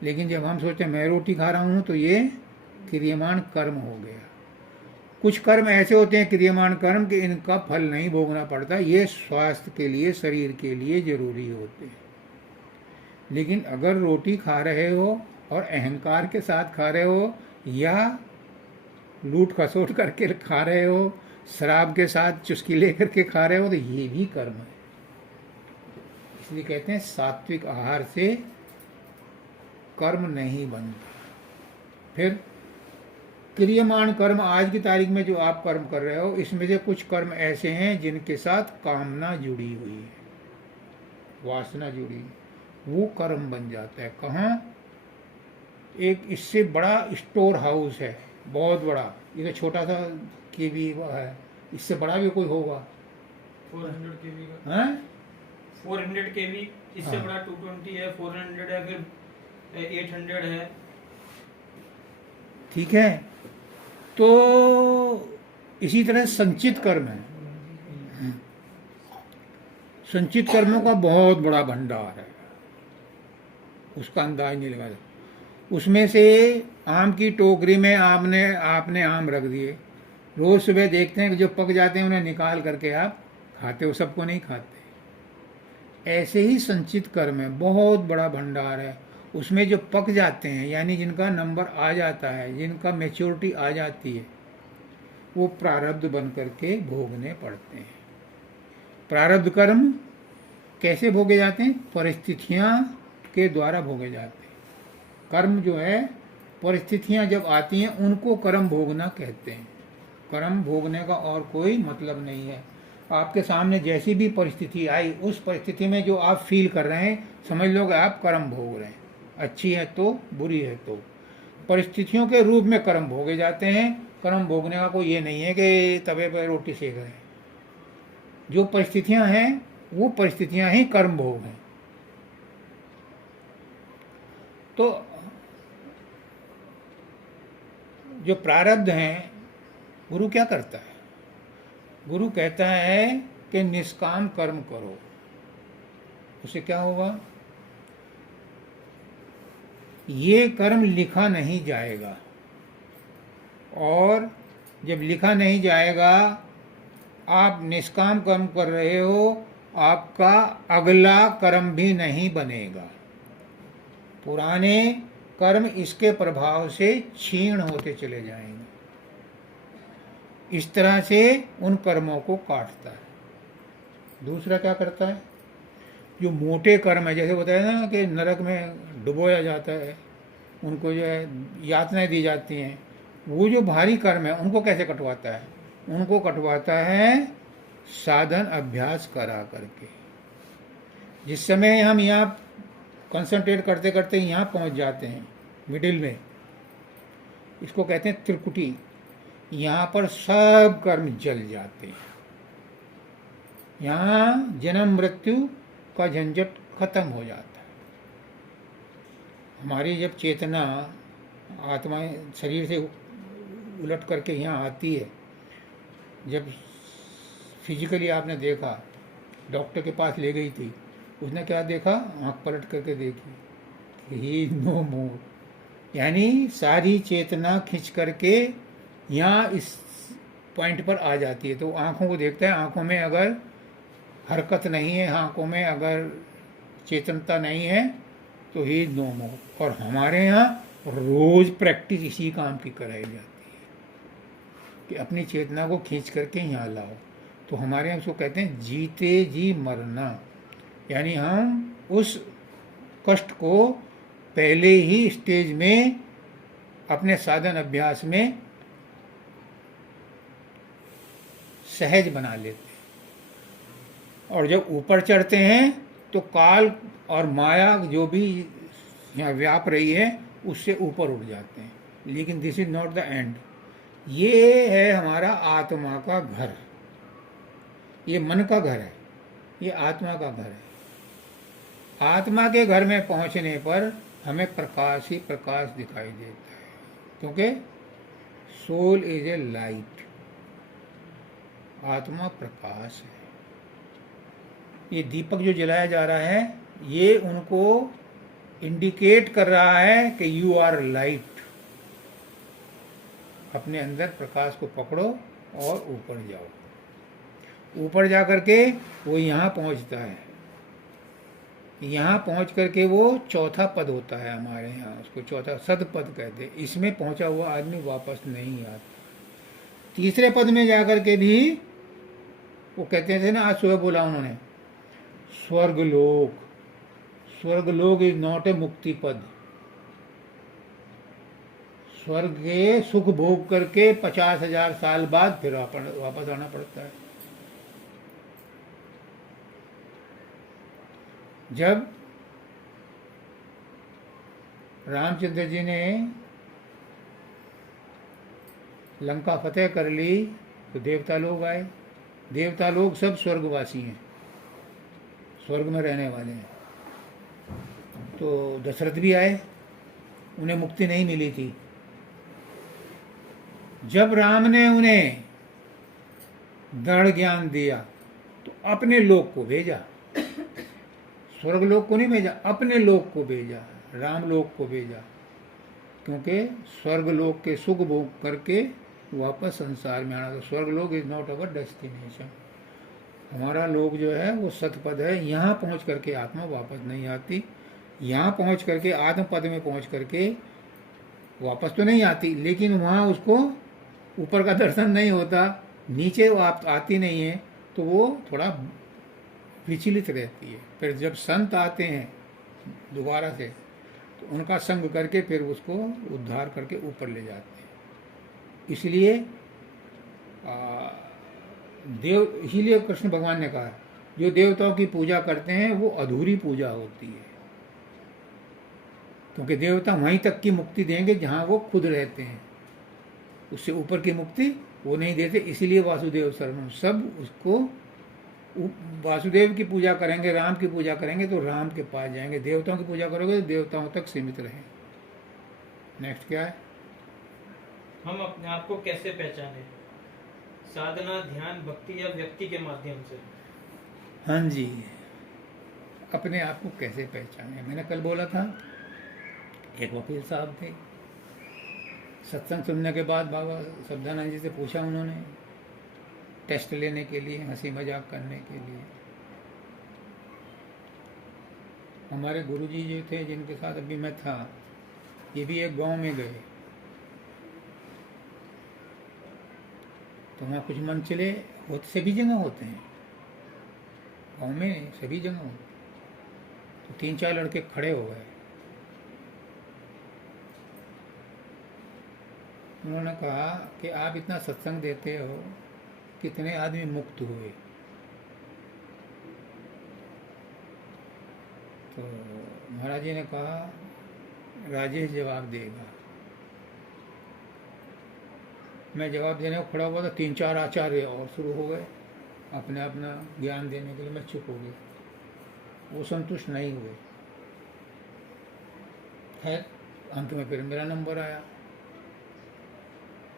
लेकिन जब हम सोचते हैं मैं रोटी खा रहा हूँ, तो ये क्रियमाण कर्म हो गया। कुछ कर्म ऐसे होते हैं क्रियमाण कर्म कि इनका फल नहीं भोगना पड़ता, ये स्वास्थ्य के लिए, शरीर के लिए जरूरी होते हैं। लेकिन अगर रोटी खा रहे हो और अहंकार के साथ खा रहे हो, या लूट खसोट करके खा रहे हो, शराब के साथ चुस्की लेकर के खा रहे हो, तो ये भी कर्म है। इसलिए कहते हैं सात्विक आहार से कर्म नहीं बनता। फिर क्रियमाण कर्म, आज की तारीख में जो आप कर्म कर रहे हो, इसमें से कुछ कर्म ऐसे हैं जिनके साथ कामना जुड़ी हुई है, वासना जुड़ी है, वो कर्म बन जाता है। कहाँ? एक इससे बड़ा स्टोर हाउस है, बहुत बड़ा। ये तो छोटा सा केवी है, इससे बड़ा भी कोई होगा 400 केवी का। हैं? 400 केवी, इससे हाँ। बड़ा 220 है, 400 है, फिर 800 है। ठीक है। तो इसी तरह संचित कर्म है। संचित कर्मों का बहुत बड़ा भंडार है, उसका अंदाज नहीं लगा सकते। उसमें से आम की टोकरी में आपने आम रख दिए, रोज सुबह देखते हैं कि जो पक जाते हैं उन्हें निकाल करके आप खाते हो, सबको नहीं खाते। ऐसे ही संचित कर्म है, बहुत बड़ा भंडार है। उसमें जो पक जाते हैं, यानी जिनका नंबर आ जाता है, जिनका मैच्योरिटी आ जाती है, वो प्रारब्ध बन करके भोगने पड़ते हैं। प्रारब्ध कर्म कैसे भोगे जाते हैं? परिस्थितियां के द्वारा भोगे जाते हैं। कर्म जो है, परिस्थितियां जब आती हैं उनको कर्म भोगना कहते हैं। कर्म भोगने का और कोई मतलब नहीं है। आपके सामने जैसी भी परिस्थिति आई, उस परिस्थिति में जो आप फील कर रहे हैं, समझ लो कि आप कर्म भोग रहे हैं। अच्छी है तो, बुरी है तो, परिस्थितियों के रूप में कर्म भोगे जाते हैं। कर्म भोगने का कोई ये नहीं है कि तवे पर रोटी सेक रहे हैं। जो परिस्थितियां हैं, वो परिस्थितियां ही कर्म भोग हैं। तो जो प्रारब्ध हैं, गुरु क्या करता है? गुरु कहता है कि निष्काम कर्म करो। उससे क्या होगा? ये कर्म लिखा नहीं जाएगा, और जब लिखा नहीं जाएगा, आप निष्काम कर्म कर रहे हो, आपका अगला कर्म भी नहीं बनेगा। पुराने कर्म इसके प्रभाव से क्षीण होते चले जाएंगे। इस तरह से उन कर्मों को काटता है। दूसरा क्या करता है? जो मोटे कर्म है, जैसे बताया ना कि नरक में डुबोया जाता है, उनको जो है यातनाएं दी जाती हैं, वो जो भारी कर्म है उनको कैसे कटवाता है? उनको कटवाता है साधन अभ्यास करा करके। जिस समय हम यहाँ कंसंट्रेट करते करते यहाँ पहुँच जाते हैं, मिडिल में, इसको कहते हैं त्रिकुटी। यहाँ पर सब कर्म जल जाते हैं। यहाँ जन्म मृत्यु का झंझट खत्म हो जाता है। हमारी जब चेतना, आत्मा शरीर से उलट करके यहाँ आती है, जब फिजिकली आपने देखा, डॉक्टर के पास ले गई थी, उसने क्या देखा? आँख पलट करके देखी, ही नो मोर, यानी सारी चेतना खिंच करके यहाँ इस पॉइंट पर आ जाती है। तो आँखों को देखता है, आँखों में अगर हरकत नहीं है, आँखों में अगर चेतनता नहीं है, तो ही नो मोर। और हमारे यहाँ रोज प्रैक्टिस इसी काम की कराई जाती है कि अपनी चेतना को खींच करके यहाँ लाओ। तो हमारे यहाँ उसको कहते हैं जीते जी मरना, यानी हम उस कष्ट को पहले ही स्टेज में अपने साधन अभ्यास में सहज बना लेते हैं। और जब ऊपर चढ़ते हैं तो काल और माया जो भी यहाँ व्याप रही है उससे ऊपर उठ जाते हैं। लेकिन this is not the end. ये है हमारा आत्मा का घर, ये मन का घर है, ये आत्मा का घर है। आत्मा के घर में पहुंचने पर हमें प्रकाश ही प्रकाश दिखाई देता है, क्योंकि सोल इज ए लाइट, आत्मा प्रकाश है। ये दीपक जो जलाया जा रहा है ये उनको इंडिकेट कर रहा है कि यू आर लाइट। अपने अंदर प्रकाश को पकड़ो और ऊपर जाओ। ऊपर जा करके वो यहाँ पहुँचता है, यहाँ पहुँच करके वो चौथा पद होता है हमारे यहाँ, उसको चौथा सदपद कहते हैं। इसमें पहुँचा हुआ आदमी वापस नहीं आता। तीसरे पद में जाकर के भी वो कहते थे ना, आज सुबह बोला उन्होंने, स्वर्गलोक। स्वर्गलोक इज नॉट ए मुक्ति पद। स्वर्ग के सुख भोग करके 50,000 साल बाद फिर वापस आना पड़ता है। जब रामचंद्र जी ने लंका फतेह कर ली तो देवता लोग आए। देवता लोग सब स्वर्गवासी हैं, स्वर्ग में रहने वाले हैं। तो दशरथ भी आए, उन्हें मुक्ति नहीं मिली थी। जब राम ने उन्हें दृढ़ ज्ञान दिया तो अपने लोक को भेजा, स्वर्ग लोक को नहीं भेजा, अपने लोक को भेजा, राम लोक को भेजा। क्योंकि स्वर्ग लोक के सुख भोग करके वापस संसार में आना। तो स्वर्ग लोक इज नॉट अवर डेस्टिनेशन। हमारा लोक जो है वो सतपद है। यहाँ पहुँच करके आत्मा वापस नहीं आती। यहाँ पहुँच करके आत्म पद में पहुँच करके वापस तो नहीं आती, लेकिन वहाँ उसको ऊपर का दर्शन नहीं होता, नीचे वो आती नहीं है, तो वो थोड़ा विचलित रहती है। फिर जब संत आते हैं दोबारा से तो उनका संग करके फिर उसको उद्धार करके ऊपर ले जाते हैं। इसलिए इसीलिए कृष्ण भगवान ने कहा जो देवताओं की पूजा करते हैं वो अधूरी पूजा होती है, क्योंकि देवता वहीं तक की मुक्ति देंगे जहाँ वो खुद रहते हैं, उससे ऊपर की मुक्ति वो नहीं देते। इसीलिए वासुदेव शरणम, सब उसको वासुदेव की पूजा करेंगे, राम की पूजा करेंगे तो राम के पास जाएंगे। देवताओं की पूजा करोगे तो देवताओं तक सीमित रहें। नेक्स्ट क्या है? हम अपने आप को कैसे पहचाने? साधना, ध्यान, भक्ति या व्यक्ति के माध्यम से? हाँ जी, अपने आप को कैसे पहचाने? मैंने कल बोला था, एक वकील साहब थे, सत्संग सुनने के बाद बाबा शब्दानंद जी से पूछा उन्होंने, टेस्ट लेने के लिए, हंसी मजाक करने के लिए। हमारे गुरुजी जो थे जिनके साथ अभी मैं था, ये भी एक गांव में गए, तो वहाँ कुछ मन चले होते, सभी जगह होते हैं गांव में, सभी जगह होते। तो 3-4 लड़के खड़े हो गए। उन्होंने कहा कि आप इतना सत्संग देते हो, कितने आदमी मुक्त हुए? तो महाराज जी ने कहा राजेश जवाब देगा। मैं जवाब देने को खड़ा हुआ था, 3-4 आचार्य और शुरू हो गए अपने अपना ज्ञान देने के लिए। मैं चुप हो गया, वो संतुष्ट नहीं हुए। खैर अंत में फिर मेरा नंबर आया।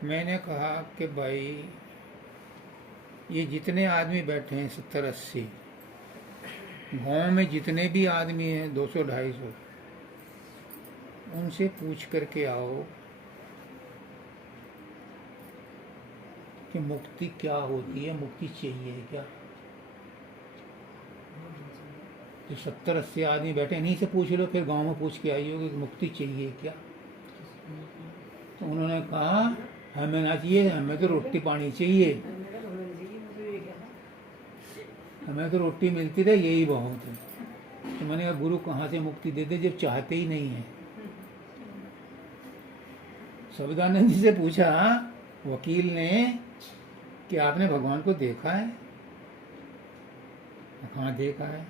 मैंने कहा कि भाई ये जितने आदमी बैठे हैं 70-80, गाँव में जितने भी आदमी हैं 200-250, उनसे पूछ करके आओ कि मुक्ति क्या होती है, मुक्ति चाहिए क्या? जो 70-80 आदमी बैठे इन्हीं से पूछ लो, फिर गांव में पूछ के आई होगी कि मुक्ति चाहिए क्या? तो उन्होंने कहा हमें ना चाहिए, हमें तो रोटी पानी चाहिए, हमें तो रोटी मिलती रहे यही बहुत है। तो मैंने कहा गुरु कहाँ से मुक्ति देते जब चाहते ही नहीं है? शब्दानंद जी से पूछा वकील ने कि आपने भगवान को देखा है? हाँ देखा है।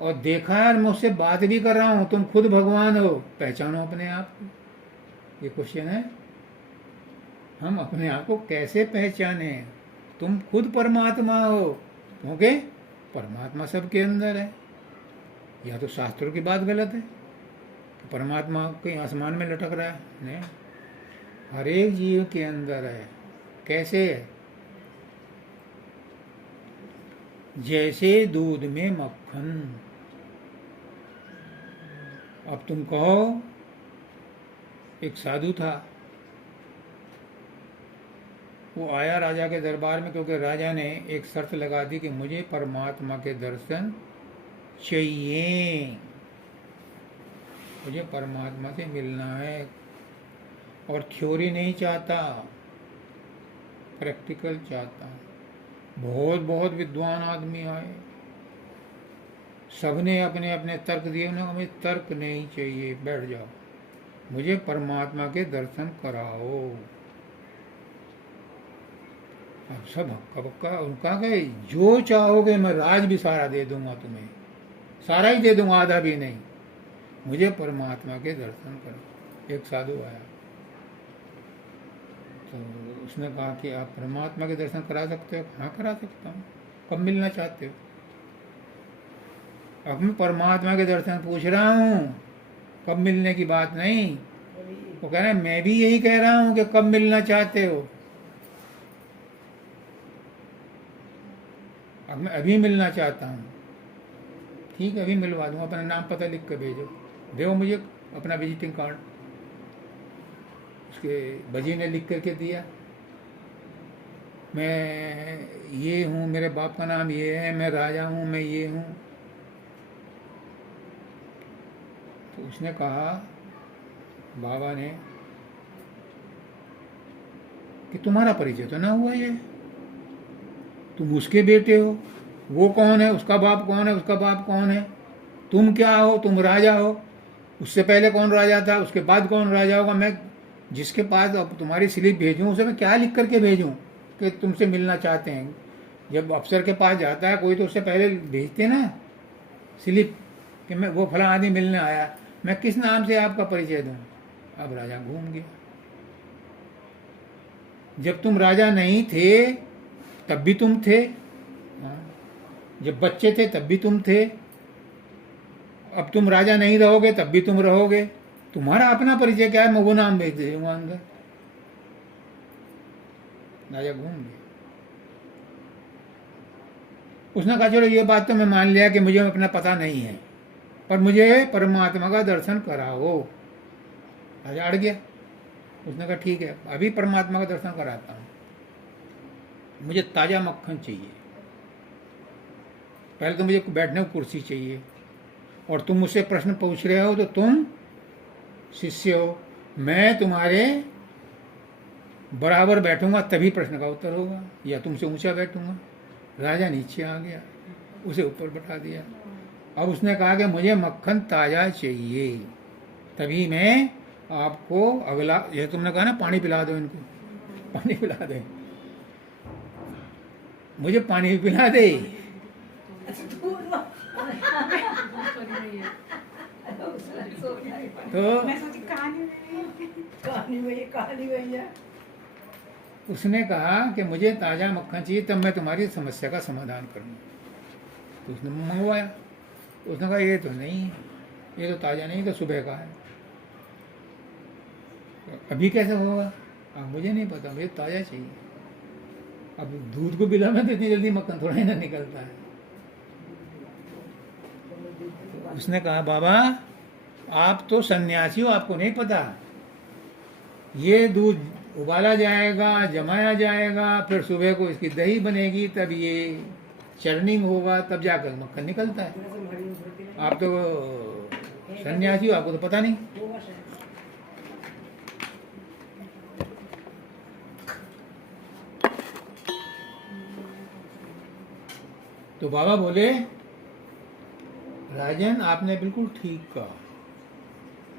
और देखा है, मैं उससे बात भी कर रहा हूं, तुम खुद भगवान हो, पहचानो अपने आप को। ये क्वेश्चन है, हम अपने आप को कैसे पहचाने? तुम खुद परमात्मा हो, क्योंकि परमात्मा सबके अंदर है। या तो शास्त्रों की बात गलत है, परमात्मा कहीं आसमान में लटक रहा है, नहीं, हर एक जीव के अंदर है। कैसे है? जैसे दूध में मक्खन। अब तुम कहो, एक साधु था, वो आया राजा के दरबार में, क्योंकि राजा ने एक शर्त लगा दी कि मुझे परमात्मा के दर्शन चाहिए, मुझे परमात्मा से मिलना है। और थ्योरी नहीं चाहता, प्रैक्टिकल चाहता। बहुत बहुत विद्वान आदमी आए, सबने अपने अपने तर्क दिए, उन्हें हमें तर्क नहीं चाहिए, बैठ जाओ, मुझे परमात्मा के दर्शन कराओ। अब सब हक्का बक्का उनका गए, जो चाहोगे मैं राज भी सारा दे दूंगा तुम्हें, सारा ही दे दूंगा, आधा भी नहीं, मुझे परमात्मा के दर्शन करो। एक साधु आया, तो उसने कहा कि आप परमात्मा के दर्शन करा सकते हो? हाँ करा सकता हूँ। कब मिलना चाहते हो? अब मैं परमात्मा के दर्शन पूछ रहा हूँ, कब मिलने की बात नहीं। वो कह रहा है मैं भी यही कह रहा हूँ कि कब मिलना चाहते हो। अब मैं अभी मिलना चाहता हूँ। ठीक है, अभी मिलवा दूंगा, अपना नाम पता लिख कर भेजो, दो मुझे अपना विजिटिंग कार्ड। उसके बजी ने लिख करके दिया, मैं ये हूँ, मेरे बाप का नाम ये है, मैं राजा हूँ, मैं ये हूँ। तो उसने कहा, बाबा ने, कि तुम्हारा परिचय तो ना हुआ ये, तुम उसके बेटे हो, वो कौन है, उसका बाप कौन है, उसका बाप कौन है, तुम क्या हो, तुम राजा हो, उससे पहले कौन राजा था, उसके बाद कौन राजा होगा। मैं जिसके पास अब तुम्हारी स्लिप भेजूं, उसे मैं क्या लिख करके भेजूं कि तुमसे मिलना चाहते हैं। जब अफसर के पास जाता है कोई, तो उससे पहले भेजते ना स्लिप कि मैं वो फला आदमी मिलने आया, मैं किस नाम से आपका परिचय दूं। अब राजा घूम गया। जब तुम राजा नहीं थे तब भी तुम थे, जब बच्चे थे तब भी तुम थे, अब तुम राजा नहीं रहोगे तब भी तुम रहोगे। तुम्हारा अपना परिचय क्या है, मैं वो नाम भेज दूंगा अंदर। राजा घूम गया। उसने कहा चलो ये बात तो मैं मान लिया कि मुझे अपना पता नहीं है, पर मुझे परमात्मा का दर्शन कराओ। राजा अड़ गया। उसने कहा ठीक है, अभी परमात्मा का दर्शन कराता हूँ, मुझे ताजा मक्खन चाहिए, पहले तो मुझे बैठने को कुर्सी चाहिए, और तुम मुझसे प्रश्न पूछ रहे हो तो तुम शिष्य हो, मैं तुम्हारे बराबर बैठूंगा तभी प्रश्न का उत्तर होगा, या तुमसे ऊंचा बैठूंगा। राजा नीचे आ गया, उसे ऊपर बैठा दिया। अब उसने कहा कि मुझे मक्खन ताजा चाहिए, तभी मैं आपको अगला, यह तुमने कहा ना पानी पिला दो इनको, पानी पिला दे, मुझे पानी भी पिला दे। तो उसने कहा कि मुझे ताजा मक्खन चाहिए, तब मैं तुम्हारी समस्या का समाधान करूंगा। तो उसने मंगवाया। तो उसने कहा ये तो नहीं है, ये तो ताजा नहीं, तो सुबह का है। तो अभी कैसे होगा? अब मुझे नहीं पता, मुझे ताजा चाहिए। अब दूध को बिला में तो इतनी जल्दी मक्खन थोड़ा ही ना निकलता है। उसने कहा बाबा आप तो सन्यासी हो, आपको नहीं पता, ये दूध उबाला जाएगा, जमाया जाएगा, फिर सुबह को इसकी दही बनेगी, तब ये चर्निंग होगा, तब जाकर मक्खन निकलता है। आप तो सन्यासी हो, आपको तो पता नहीं। तो बाबा बोले राजन आपने बिल्कुल ठीक कहा,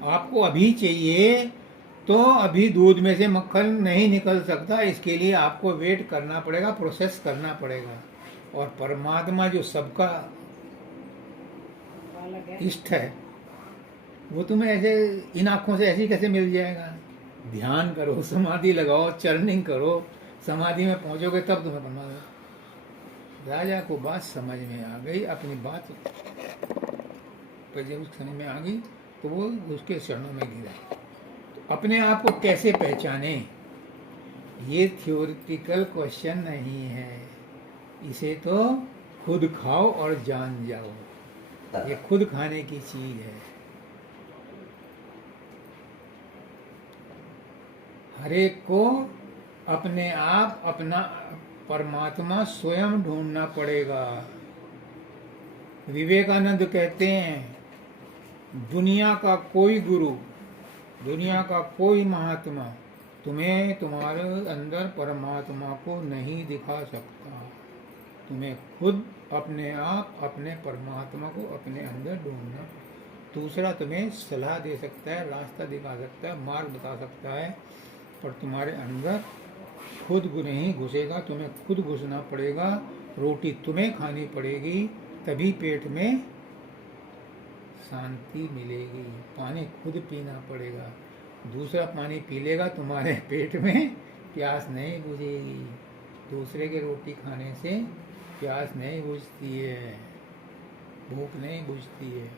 आपको अभी चाहिए तो अभी दूध में से मक्खन नहीं निकल सकता, इसके लिए आपको वेट करना पड़ेगा, प्रोसेस करना पड़ेगा। और परमात्मा जो सबका अलग है। इष्ट है, वो तुम्हें ऐसे इन आँखों से ऐसे ही कैसे मिल जाएगा? ध्यान करो, समाधि लगाओ, चर्निंग करो, समाधि में पहुंचोगे तब तुम्हें परमात्मा। राजा को बात समझ में आ गई, अपनी बात पर जब उस समझ में आ गई तो वो उसके चरणों में गिरा। तो अपने आप को कैसे पहचाने? ये थियोरिटिकल क्वेश्चन नहीं है, इसे तो खुद खाओ और जान जाओ। ये खुद खाने की चीज है। हरेक को अपने आप अपना परमात्मा स्वयं ढूंढना पड़ेगा। विवेकानंद कहते हैं, दुनिया का कोई गुरु, दुनिया का कोई महात्मा तुम्हें तुम्हारे अंदर परमात्मा को नहीं दिखा सकता। तुम्हें खुद अपने आप अपने परमात्मा को अपने अंदर ढूंढना। दूसरा तुम्हें सलाह दे सकता है, रास्ता दिखा सकता है, मार्ग बता सकता है, पर तुम्हारे अंदर खुद नहीं घुसेगा। तुम्हें खुद घुसना पड़ेगा। रोटी तुम्हें खानी पड़ेगी, तभी पेट में शांति मिलेगी। पानी खुद पीना पड़ेगा। दूसरा पानी पी लेगा, तुम्हारे पेट में प्यास नहीं बुझेगी। दूसरे के रोटी खाने से प्यास नहीं बुझती है, भूख नहीं बुझती है।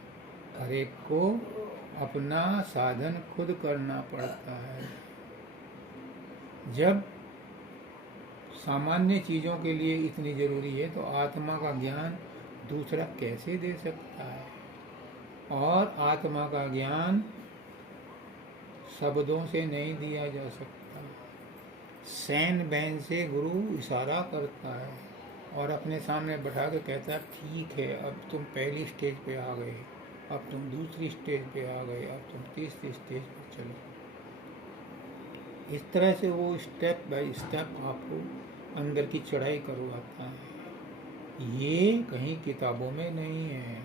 हर एक को अपना साधन खुद करना पड़ता है। जब सामान्य चीज़ों के लिए इतनी जरूरी है तो आत्मा का ज्ञान दूसरा कैसे दे सकता है? और आत्मा का ज्ञान शब्दों से नहीं दिया जा सकता। सैन बैन से गुरु इशारा करता है और अपने सामने बैठा के कहता है, ठीक है, अब तुम पहली स्टेज पे आ गए, अब तुम दूसरी स्टेज पे आ गए, अब तुम तीसरी स्टेज पे चलो। इस तरह से वो स्टेप बाय स्टेप आपको अंदर की चढ़ाई करवाता है। ये कहीं किताबों में नहीं है,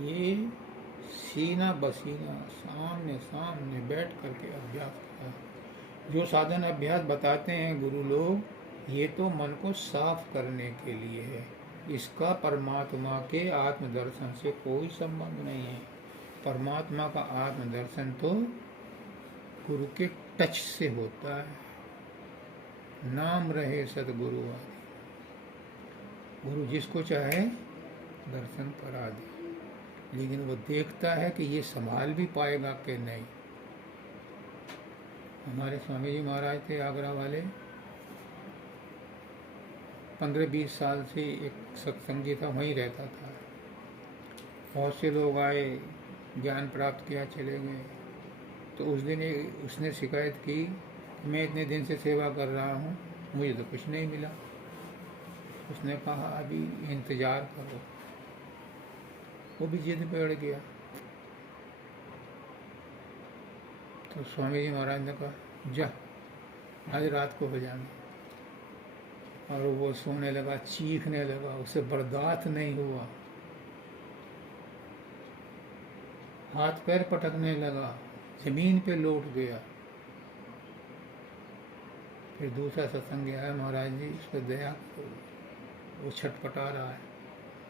ये सीना बसीना सामने सामने बैठ करके अभ्यास करता है। जो साधन अभ्यास बताते हैं गुरु लोग, ये तो मन को साफ करने के लिए है। इसका परमात्मा के आत्मदर्शन से कोई संबंध नहीं है। परमात्मा का आत्मदर्शन तो गुरु के टच से होता है। नाम रहे सदगुरु आदि, गुरु जिसको चाहे दर्शन करा दे, लेकिन वो देखता है कि ये संभाल भी पाएगा कि नहीं। हमारे स्वामी जी महाराज थे आगरा वाले, 15-20 साल से एक सत्संगी था, वहीं रहता था। बहुत से लोग आए, ज्ञान प्राप्त किया, चले गए। तो उस दिन उसने शिकायत की, मैं इतने दिन से सेवा कर रहा हूँ, मुझे तो कुछ नहीं मिला। उसने कहा, अभी इंतज़ार करो। वो भी जिद पे अड़ गया। तो स्वामी जी महाराज ने कहा, जा, आज रात को हो जाना। और वो सोने लगा, चीखने लगा, उसे बर्दाश्त नहीं हुआ, हाथ पैर पटकने लगा, जमीन पे लौट गया। फिर दूसरा सत्संग आया, महाराज जी उस पर दया करो, वो छटपटा रहा है।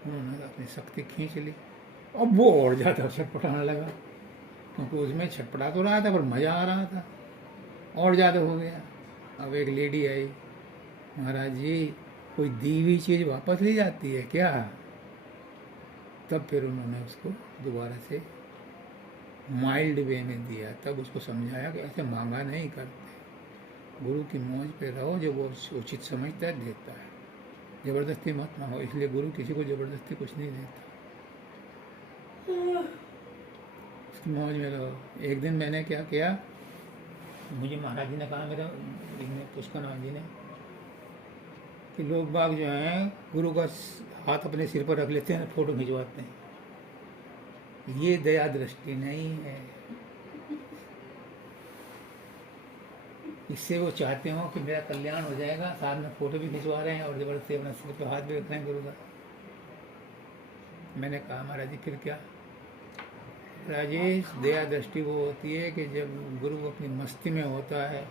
उन्होंने अपनी शक्ति खींच ली, अब वो और ज़्यादा छटपटाने लगा, क्योंकि उसमें छटपटा तो रहा था पर मज़ा आ रहा था, और ज़्यादा हो गया। अब एक लेडी आई, महाराज जी कोई दी हुई चीज़ वापस ले जाती है क्या? तब फिर उन्होंने उसको दोबारा से माइल्ड वे में दिया। तब उसको समझाया कि ऐसे मांगा नहीं करते, गुरु की मौज पे रहो, जो वो उचित समझता है देता है, ज़बरदस्ती मत मांगो। इसलिए गुरु किसी को ज़बरदस्ती कुछ नहीं देता, उसकी मौज में रहो। एक दिन मैंने क्या किया, मुझे महाराज जी ने कहा, मेरा पुष्करनाथ जी ने, कि लोग बाग जो हैं गुरु का हाथ अपने सिर पर रख लेते हैं, फोटो खिंचवाते हैं। ये दया दृष्टि नहीं है। इससे वो चाहते हो कि मेरा कल्याण हो जाएगा, साथ में फोटो भी खिंचवा रहे हैं और जबरदस्ती अपने सिर पे हाथ भी रख रहे हैं गुरु का। मैंने कहा, महाराज जी फिर क्या? राजेश, दया दृष्टि वो होती है कि जब गुरु अपनी मस्ती में होता है,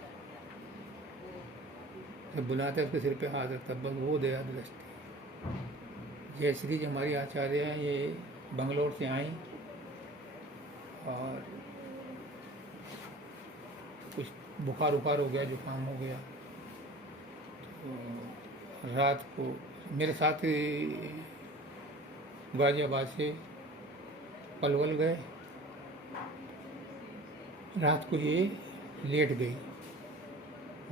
जब बुलाता है उसके सिर पे हाथ रखता है, बस वो दया दृष्टि। जय श्री जी हमारी आचार्य हैं, ये बंगलोर से आई और कुछ बुखार उखार हो गया, जुकाम हो गया, तो रात को मेरे साथ गाजियाबाद से पलवल गए। रात को ये लेट गई।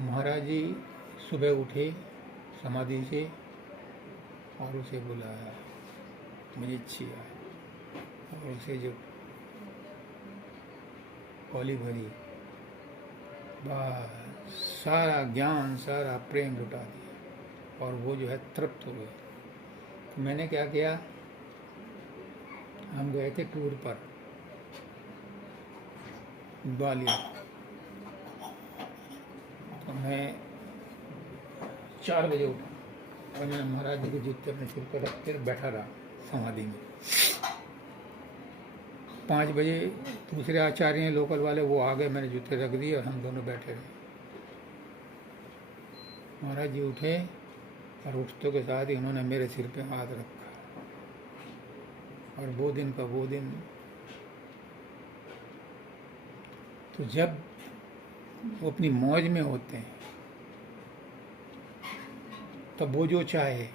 महाराज जी सुबह उठे समाधि से और उसे बुलाया, मुझे अच्छी आया और उसे जो कौली भरी, बस सारा ज्ञान सारा प्रेम लुटा दिया और वो जो है तृप्त हो गए। तो मैंने क्या किया, हम गए थे टूर पर ग्वालियर, तो मैं 4 बजे उठा और मैंने महाराज जी के जूते अपने सिर पर रख कर बैठा रहा समाधि में। 5 बजे दूसरे आचार्य हैं लोकल वाले, वो आ गए, मैंने जूते रख दिए और हम दोनों बैठे रहे। महाराज जी उठे और उठते के साथ ही उन्होंने मेरे सिर पे हाथ रखा और वो दिन का वो दिन। तो जब वो अपनी मौज में होते हैं तब वो जो चाहे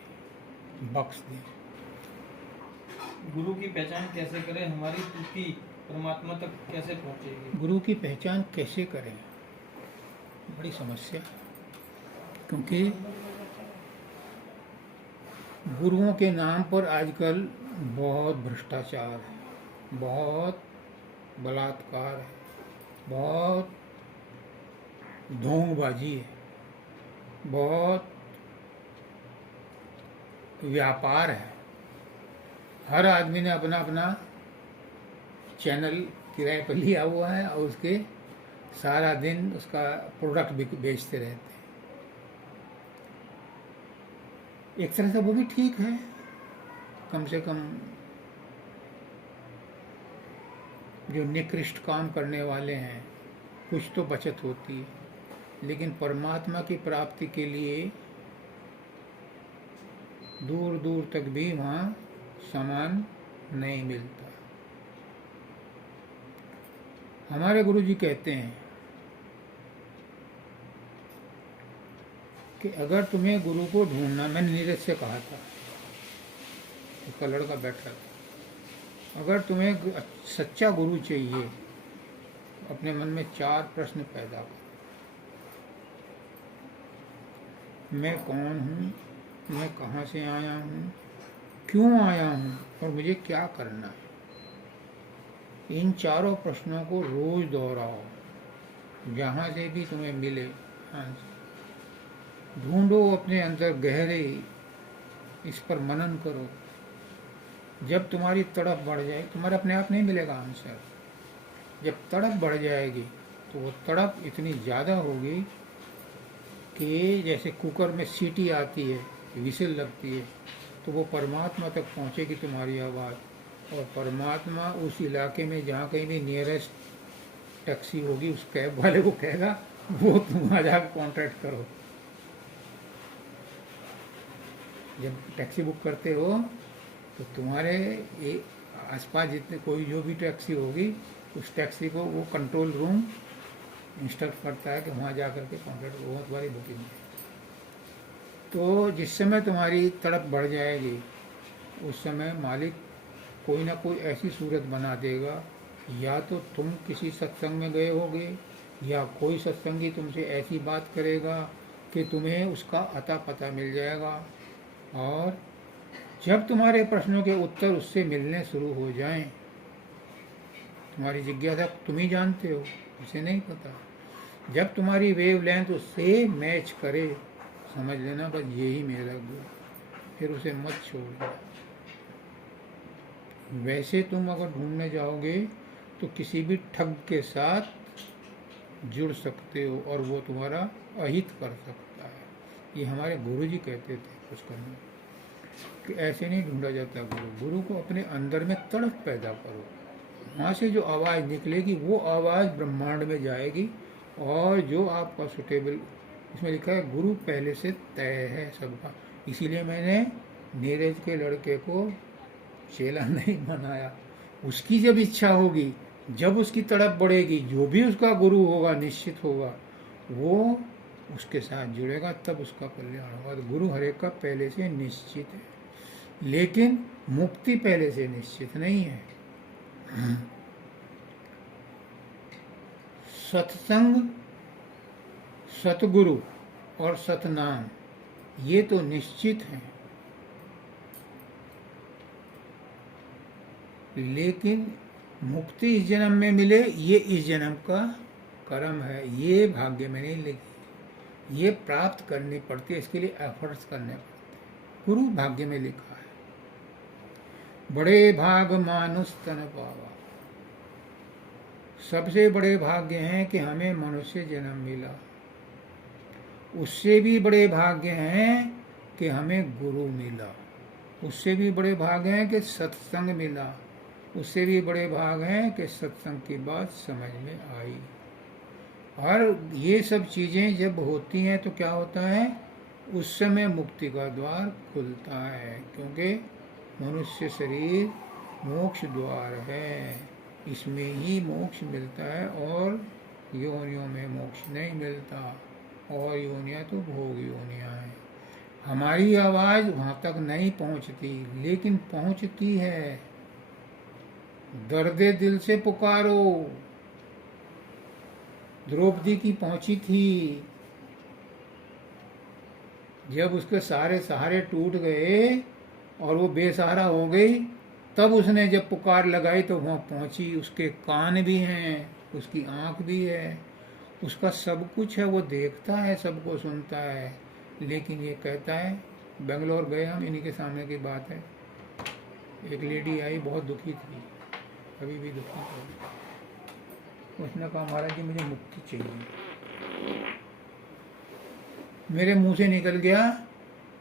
बख्श दें। गुरु की पहचान कैसे करें, हमारी प्रीति परमात्मा तक कैसे पहुंचेगी? गुरु की पहचान कैसे करें, बड़ी समस्या, क्योंकि गुरुओं के नाम पर आजकल बहुत भ्रष्टाचार है, बहुत बलात्कार है, बहुत ढोंगबाजी है, बहुत व्यापार है। हर आदमी ने अपना अपना चैनल किराए पर लिया हुआ है और उसके सारा दिन उसका प्रोडक्ट भी बेचते रहते हैं। एक तरह से वो भी ठीक है, कम से कम जो निकृष्ट काम करने वाले हैं कुछ तो बचत होती है, लेकिन परमात्मा की प्राप्ति के लिए दूर दूर तक भी वहाँ सामान नहीं मिलता। हमारे गुरु जी कहते हैं कि अगर तुम्हें गुरु को ढूंढना, मैंने नीरज से कहा था, उसका लड़का बैठा था, अगर तुम्हें सच्चा गुरु चाहिए अपने मन में 4 प्रश्न पैदा करो। मैं कौन हूँ, मैं कहाँ से आया हूँ, क्यों आया हूँ और मुझे क्या करना है। इन 4 प्रश्नों को रोज दोहराओ, जहाँ से भी तुम्हें मिले आंसर ढूंढो, अपने अंदर गहरे इस पर मनन करो। जब तुम्हारी तड़प बढ़ जाए, तुम्हारे अपने आप नहीं मिलेगा आंसर, जब तड़प बढ़ जाएगी तो वो तड़प इतनी ज़्यादा होगी कि जैसे कुकर में सीटी आती है, विसिल लगती है, तो वो परमात्मा तक पहुंचेगी तुम्हारी आवाज़। और परमात्मा उस इलाके में जहाँ कहीं भी नियरेस्ट टैक्सी होगी, उस कैब वाले को कहेगा वो तुम आ जाकर कॉन्ट्रैक्ट करो। जब टैक्सी बुक करते हो तो तुम्हारे आसपास जितने कोई जो भी टैक्सी होगी, उस टैक्सी को वो कंट्रोल रूम इंस्ट्रक्ट करता है कि वहाँ जा कर के कॉन्ट्रैक्ट, वो तुम्हारी बुकिंग है। तो जिस समय तुम्हारी तड़प बढ़ जाएगी उस समय मालिक कोई ना कोई ऐसी सूरत बना देगा, या तो तुम किसी सत्संग में गए होगे या कोई सत्संगी तुमसे ऐसी बात करेगा कि तुम्हें उसका अता पता मिल जाएगा। और जब तुम्हारे प्रश्नों के उत्तर उससे मिलने शुरू हो जाएं, तुम्हारी जिज्ञासा तुम ही जानते हो, उसे नहीं पता, जब तुम्हारी वेवलेंथ उससे मैच करे, समझ लेना बस यही मेरा गुरु, फिर उसे मत छोड़ना। वैसे तुम अगर ढूंढने जाओगे तो किसी भी ठग के साथ जुड़ सकते हो और वो तुम्हारा अहित कर सकता है। ये हमारे गुरु जी कहते थे कुछ करने कि ऐसे नहीं ढूंढा जाता गुरु। गुरु को अपने अंदर में तड़प पैदा करो, वहाँ से जो आवाज़ निकलेगी वो आवाज़ ब्रह्मांड में जाएगी। और जो आपका सुटेबल, इसमें लिखा है गुरु पहले से तय है सबका। इसीलिए मैंने नीरज के लड़के को चेला नहीं बनाया। उसकी जब इच्छा होगी, जब उसकी तड़प बढ़ेगी, जो भी उसका गुरु होगा निश्चित होगा, वो उसके साथ जुड़ेगा, तब उसका कल्याण होगा। तो गुरु हर एक का पहले से निश्चित है, लेकिन मुक्ति पहले से निश्चित नहीं है। सत्संग, सतगुरु और सतनाम ये तो निश्चित हैं, लेकिन मुक्ति इस जन्म में मिले ये इस जन्म का कर्म है, ये भाग्य में नहीं लिखी, ये प्राप्त करनी पड़ती है, इसके लिए एफर्ट्स करने पड़ते हैं। गुरु भाग्य में लिखा है, बड़े भाग मानुष तन पावा। सबसे बड़े भाग्य हैं कि हमें मनुष्य जन्म मिला, उससे भी बड़े भाग्य हैं कि हमें गुरु मिला, उससे भी बड़े भाग्य हैं कि सत्संग मिला, उससे भी बड़े भाग हैं कि सत्संग की बात समझ में आई। और ये सब चीज़ें जब होती हैं तो क्या होता है, उस समय मुक्ति का द्वार खुलता है, क्योंकि मनुष्य शरीर मोक्ष द्वार है, इसमें ही मोक्ष मिलता है, और योनियों में मोक्ष नहीं मिलता, और योनियाँ तो भोग योनियाँ हैं। हमारी आवाज़ वहाँ तक नहीं पहुँचती, लेकिन पहुँचती है। दर्दे दिल से पुकारो, द्रौपदी की पहुंची थी, जब उसके सारे सहारे टूट गए और वो बेसहारा हो गई, तब उसने जब पुकार लगाई तो वहाँ पहुंची। उसके कान भी हैं, उसकी आंख भी है, उसका सब कुछ है, वो देखता है, सबको सुनता है, लेकिन ये कहता है। बेंगलोर गए हम, इन्हीं के सामने की बात है, एक लेडी आई, बहुत दुखी थी, अभी भी दुखी थी। उसने कहा महाराज जी मुझे मुक्ति चाहिए। मेरे मुंह से निकल गया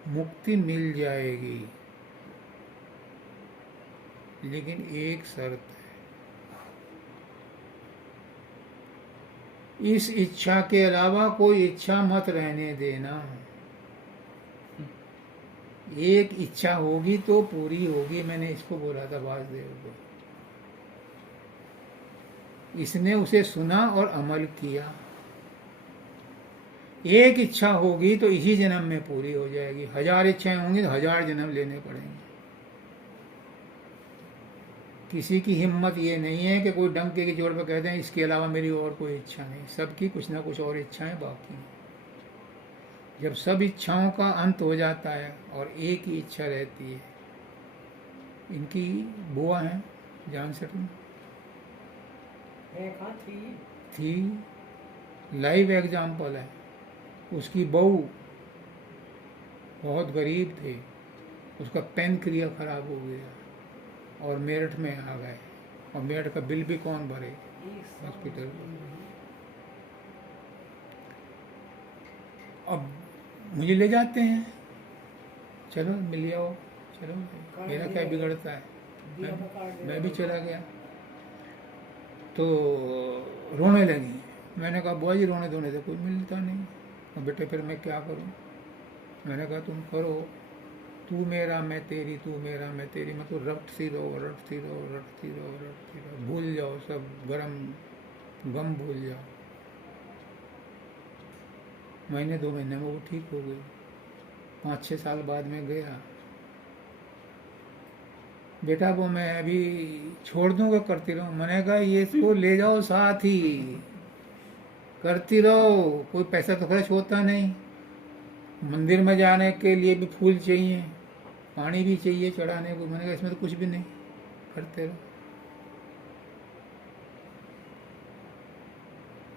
मुक्ति मिल जाएगी, लेकिन एक शर्त है, इस इच्छा के अलावा कोई इच्छा मत रहने देना। एक इच्छा होगी तो पूरी होगी, मैंने इसको बोला था वासुदेव को। इसने उसे सुना और अमल किया। एक इच्छा होगी तो इसी जन्म में पूरी हो जाएगी, 1000 इच्छाएं होंगी तो 1000 जन्म लेने पड़ेंगे। किसी की हिम्मत ये नहीं है कि कोई डंके की जोड़ पर कहते हैं इसके अलावा मेरी और कोई इच्छा नहीं। सबकी कुछ ना कुछ और इच्छाएं बाकी हैं। जब सब इच्छाओं का अंत हो जाता है और एक ही इच्छा रहती है। इनकी बुआ हैं जान सकें, थी, लाइव एग्जाम्पल है। उसकी बहू बहुत गरीब थे, उसका पेनक्रिया खराब हो गया और मेरठ में आ गए, और मेरठ का बिल भी कौन भरे हॉस्पिटल। अब मुझे ले जाते हैं, चलो मिल जाओ, चलो मेरा क्या बिगड़ता है, मैं भी चला गया। तो रोने लगी। मैंने कहा बुआ जी रोने धोने से कोई मिलता नहीं, और बेटे फिर मैं क्या करूं। मैंने कहा तुम करो, तू मेरा मैं तेरी, तू मेरा मैं तेरी, मैं तो रटती रहो रटती रहो रटती रहो रटती रहो, भूल जाओ सब गम भूल जाओ। महीने 2 महीने में वो ठीक हो गई। 5-6 साल बाद में गया, बेटा वो मैं अभी छोड़ दूंगा, करती रहो। मैंने कहा ये इसको ले जाओ साथ ही, करती रहो, कोई पैसा तो खर्च होता नहीं। मंदिर में जाने के लिए भी फूल चाहिए, पानी भी चाहिए चढ़ाने को। मैंने कहा इसमें तो कुछ भी नहीं, करते रहो।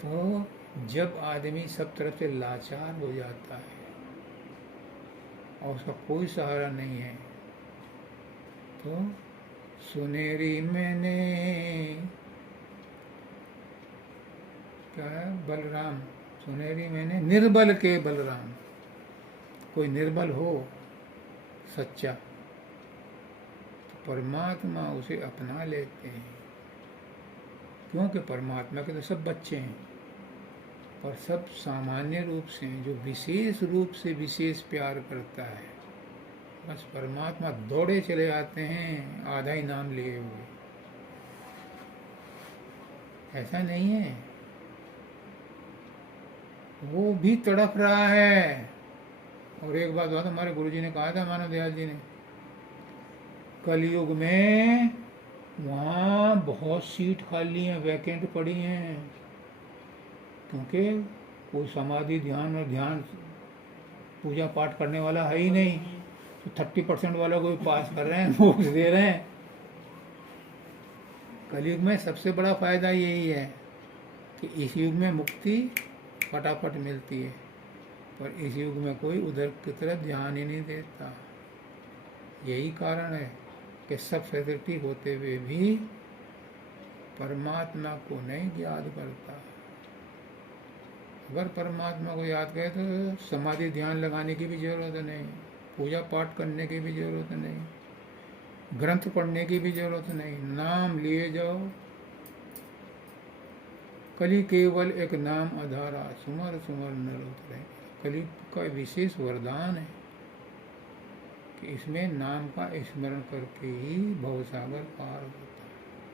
तो जब आदमी सब तरफ से लाचार हो जाता है और उसका कोई सहारा नहीं है, तो सुनेरी मैंने क्या है, बलराम, सुनेरी मैंने निर्बल के बलराम। कोई निर्बल हो सच्चा तो परमात्मा उसे अपना लेते हैं, क्योंकि परमात्मा के तो सब बच्चे हैं, और सब सामान्य रूप से हैं। जो विशेष रूप से विशेष प्यार करता है बस परमात्मा दौड़े चले आते हैं आधा ही नाम लिए हुए। ऐसा नहीं है, वो भी तड़प रहा है। और एक बात बात हमारे गुरुजी ने कहा था, मानव दयाल जी ने, कलयुग में वहाँ बहुत सीट खाली हैं, वैकेंट पड़ी हैं, क्योंकि कोई समाधि ध्यान और ध्यान पूजा पाठ करने वाला है ही नहीं। तो 30% वालों को भी पास कर रहे हैं, मोक्ष दे रहे हैं। कलयुग में सबसे बड़ा फायदा यही है कि इस युग में मुक्ति फटाफट मिलती है, पर इस युग में कोई उधर की तरफ ध्यान ही नहीं देता। यही कारण है कि सब फैसिलिटी होते हुए भी परमात्मा को नहीं याद करता। अगर परमात्मा को याद करे तो समाधि ध्यान लगाने की भी जरूरत नहीं, पूजा पाठ करने की भी जरूरत नहीं, ग्रंथ पढ़ने की भी जरूरत नहीं, नाम लिए जाओ। कली केवल एक नाम आधारा, सुमर सुमर नर उतरे। कली का विशेष वरदान है कि इसमें नाम का स्मरण करके ही भवसागर पार होता है।